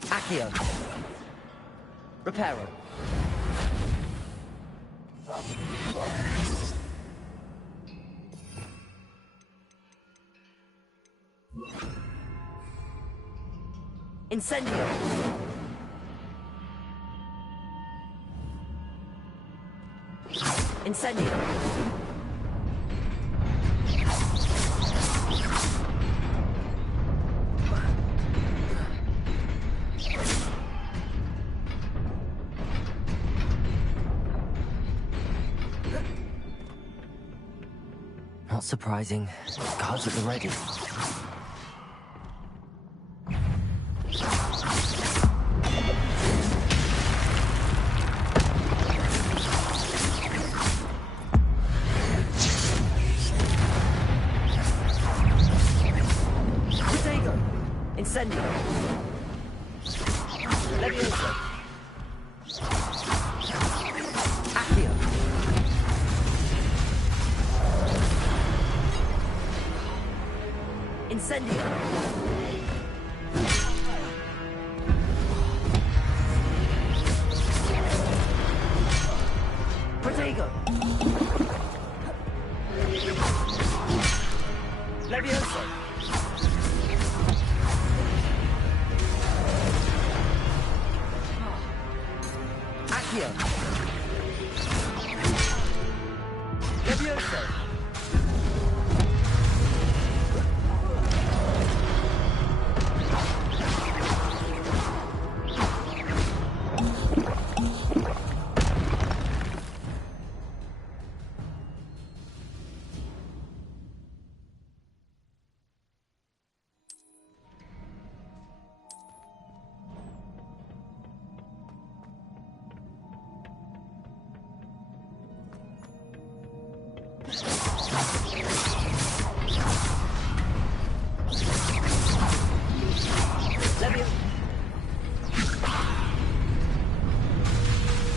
Accio! Reparo! Incendio! Incendio! Not surprising. Guards at the ready. Incendio! Levioso! Accio! Incendio! Protego! Levioso! Accio! Levioso!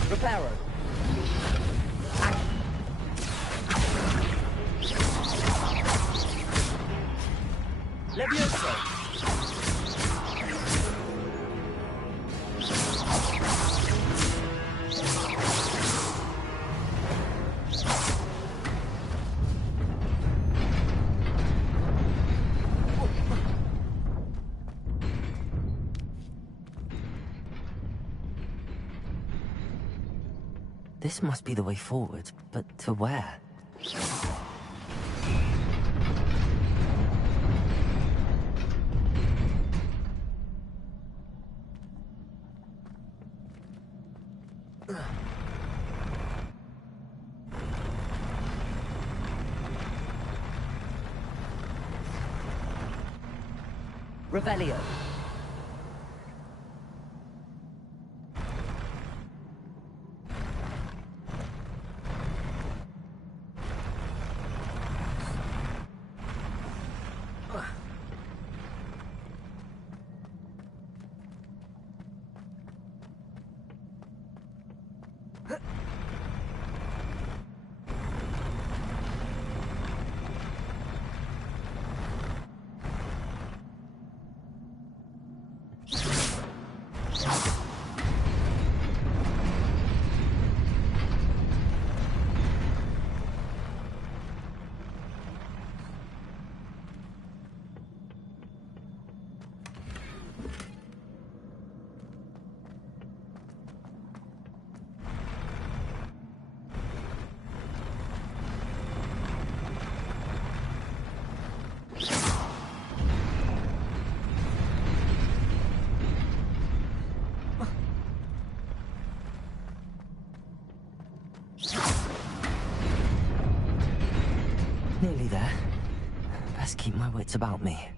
Reparo. Levioso. This must be the way forward, but to where? Revelio. Nearly there. Best keep my wits about me.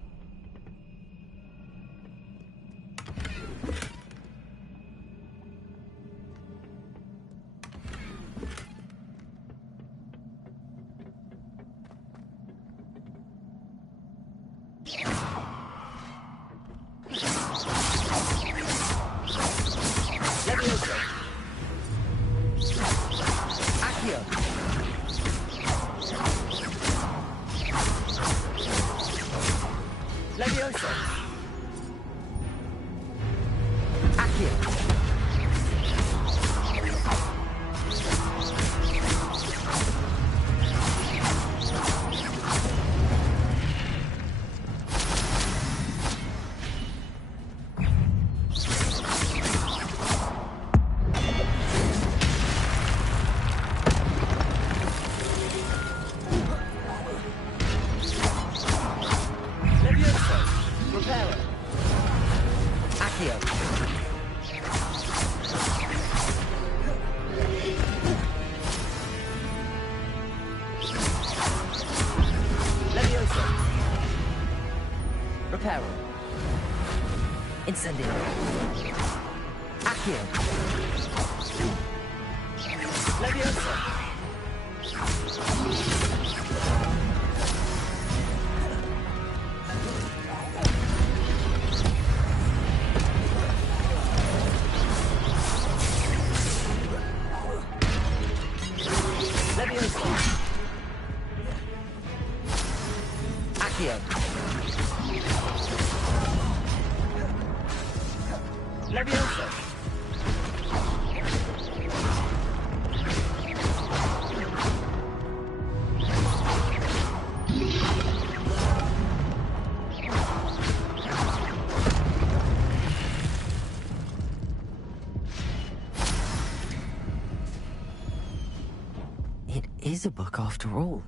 Incendio. Accio. Levioso. Levioso. Accio. Levioso. It is a book after all.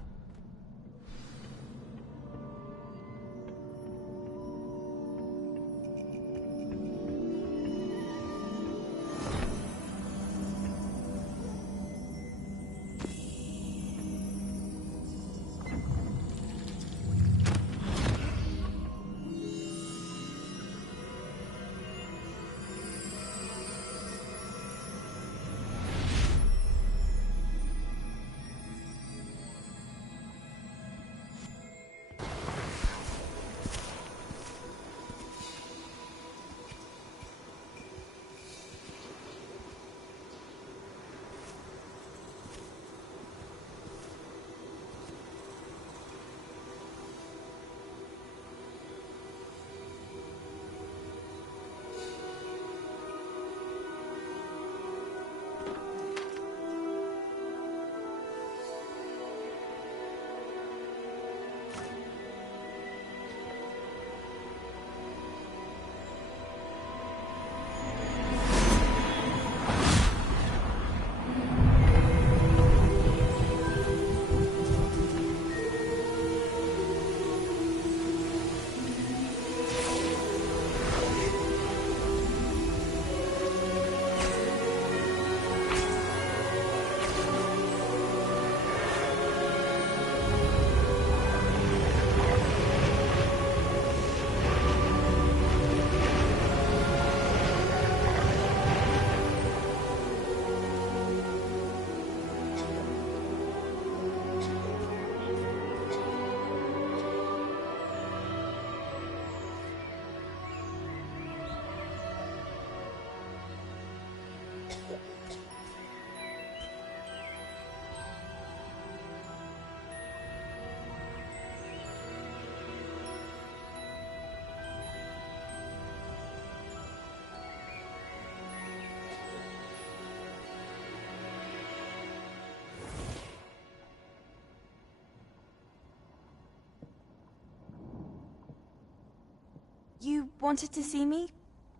You wanted to see me?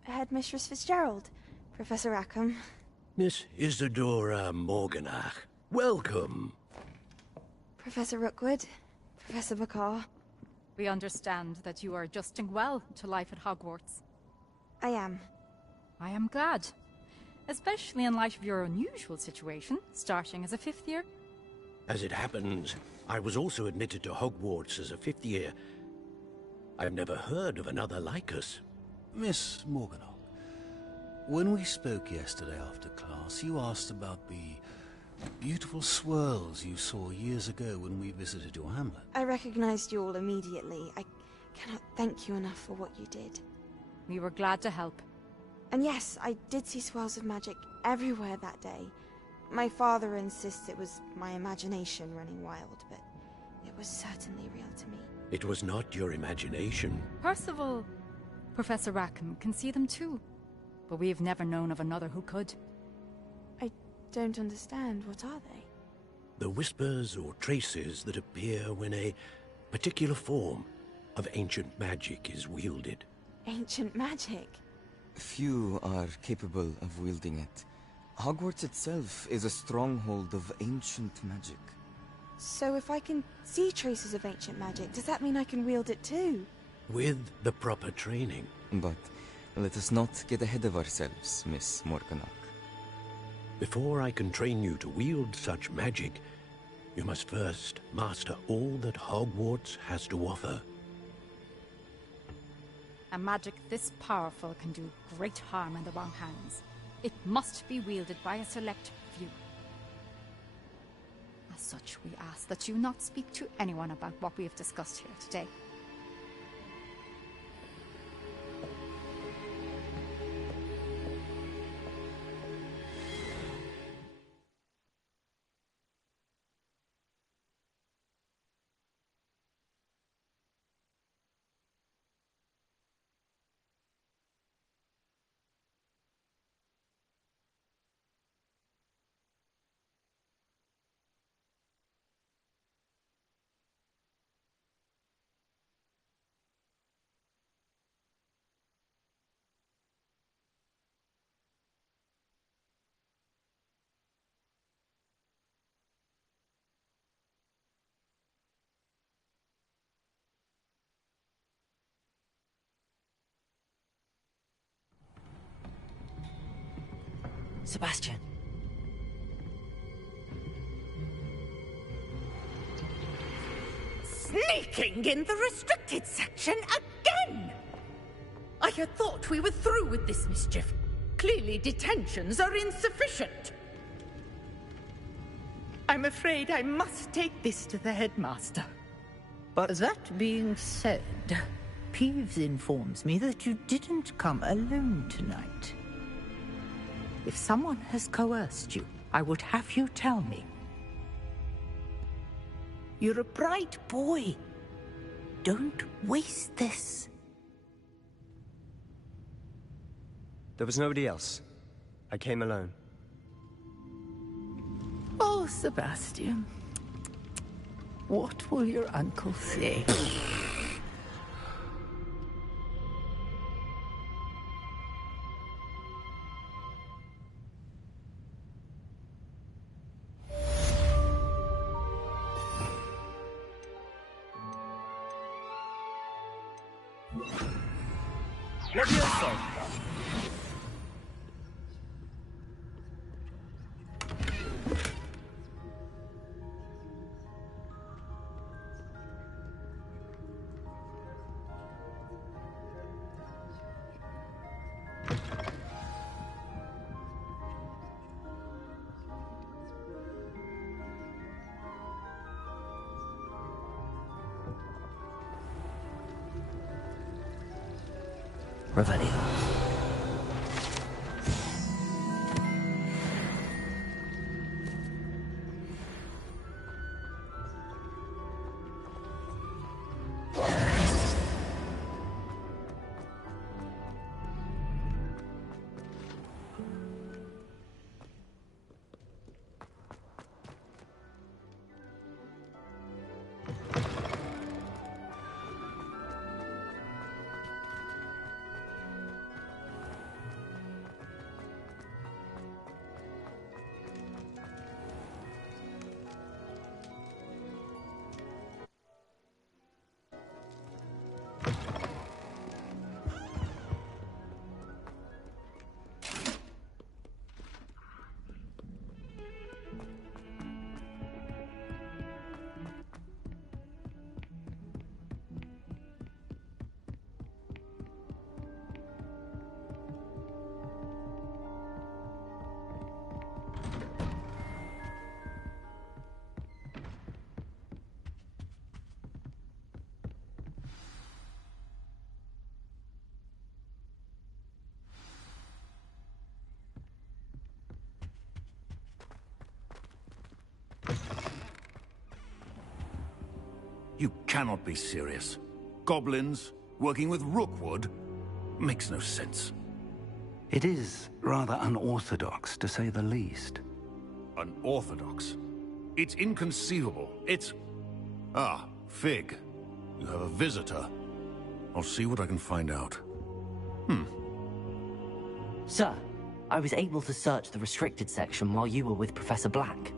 Headmistress Fitzgerald, Professor Rackham. Miss Isadora Morganach, welcome. Professor Rookwood, Professor Bakar. We understand that you are adjusting well to life at Hogwarts. I am. I am glad. Especially in light of your unusual situation, starting as a 5th year. As it happens, I was also admitted to Hogwarts as a 5th year. I've never heard of another like us. Miss Morganach, when we spoke yesterday after class, you asked about the beautiful swirls you saw years ago when we visited your hamlet. I recognized you all immediately. I cannot thank you enough for what you did. We were glad to help. And yes, I did see swirls of magic everywhere that day. My father insists it was my imagination running wild, but it was certainly real to me. It was not your imagination. Percival, Professor Rackham can see them too. But we have never known of another who could. I don't understand. What are they? The whispers or traces that appear when a particular form of ancient magic is wielded. Ancient magic? Few are capable of wielding it. Hogwarts itself is a stronghold of ancient magic. So if I can see traces of ancient magic, does that mean I can wield it too? With the proper training. But let us not get ahead of ourselves, Miss Morganach. Before I can train you to wield such magic, you must first master all that Hogwarts has to offer. A magic this powerful can do great harm in the wrong hands. It must be wielded by a select few. As such, we ask that you not speak to anyone about what we have discussed here today. Sebastian. Sneaking in the restricted section again! I had thought we were through with this mischief. Clearly detentions are insufficient. I'm afraid I must take this to the headmaster. But that being said, Peeves informs me that you didn't come alone tonight. If someone has coerced you, I would have you tell me. You're a bright boy. Don't waste this. There was nobody else. I came alone. Oh, Sebastian. What will your uncle say? Levioso! Revelio. You cannot be serious. Goblins working with Rookwood makes no sense. It is rather unorthodox, to say the least. Unorthodox? It's inconceivable. It's... Ah, Fig. You have a visitor. I'll see what I can find out. Sir, I was able to search the restricted section while you were with Professor Black.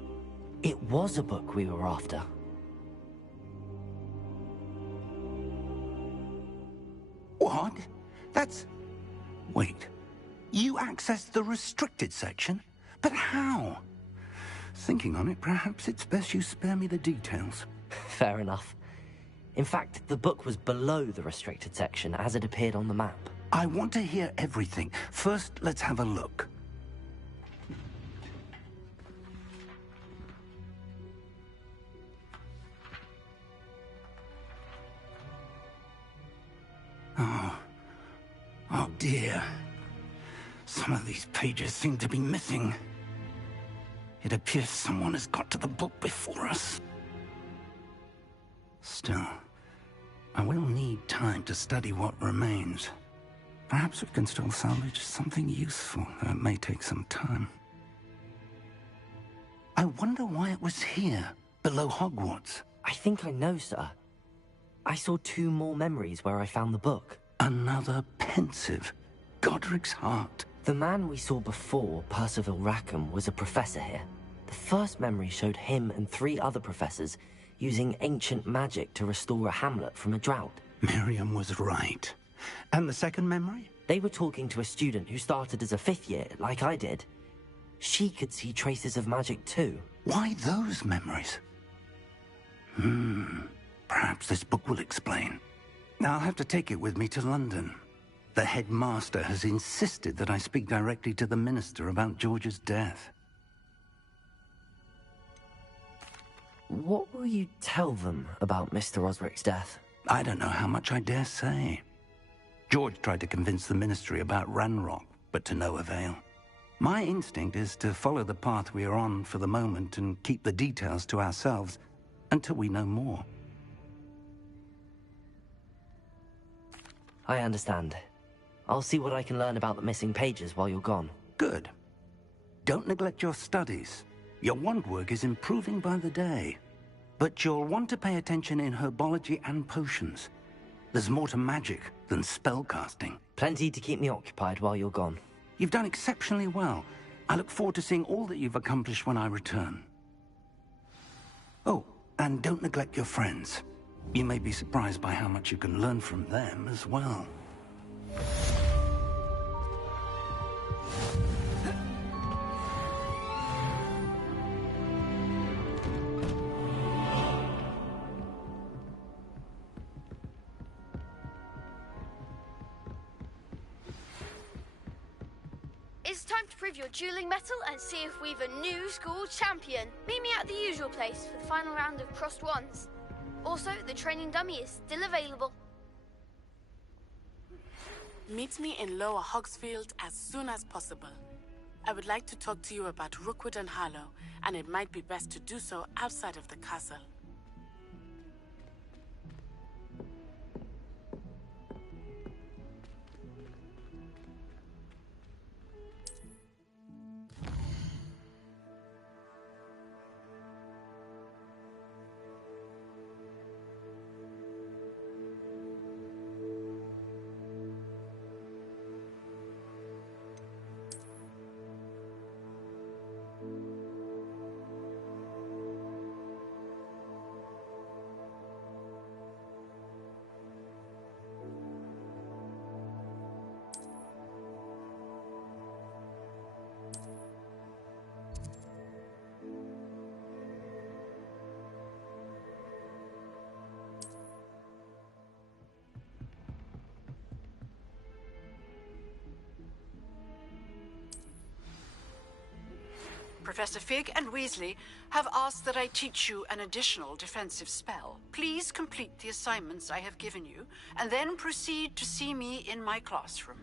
It was a book we were after. What? That's... Wait. You accessed the restricted section? But how? Thinking on it, perhaps it's best you spare me the details. Fair enough. In fact, the book was below the restricted section as it appeared on the map. I want to hear everything. First, let's have a look. Oh dear. Some of these pages seem to be missing. It appears someone has got to the book before us. Still, I will need time to study what remains. Perhaps we can still salvage something useful, though it may take some time. I wonder why it was here, below Hogwarts. I think I know, sir. I saw 2 more memories where I found the book. Another pensive. Godric's heart. The man we saw before, Percival Rackham, was a professor here. The first memory showed him and 3 other professors using ancient magic to restore a hamlet from a drought. Miriam was right. And the second memory? They were talking to a student who started as a 5th year, like I did. She could see traces of magic too. Why those memories? Perhaps this book will explain. I'll have to take it with me to London. The headmaster has insisted that I speak directly to the minister about George's death. What will you tell them about Mr. Osric's death? I don't know how much I dare say. George tried to convince the ministry about Ranrock, but to no avail. My instinct is to follow the path we are on for the moment and keep the details to ourselves until we know more. I understand. I'll see what I can learn about the missing pages while you're gone. Good. Don't neglect your studies. Your wand work is improving by the day. But you'll want to pay attention in herbology and potions. There's more to magic than spellcasting. Plenty to keep me occupied while you're gone. You've done exceptionally well. I look forward to seeing all that you've accomplished when I return. Oh, and don't neglect your friends. You may be surprised by how much you can learn from them as well. It's time to prove your dueling mettle and see if we've a new school champion. Meet me at the usual place for the final round of crossed wands. Also, the training dummy is still available. Meet me in Lower Hogsfield as soon as possible. I would like to talk to you about Rookwood and Harlow, and it might be best to do so outside of the castle. Professor Fig and Weasley have asked that I teach you an additional defensive spell. Please complete the assignments I have given you, and then proceed to see me in my classroom.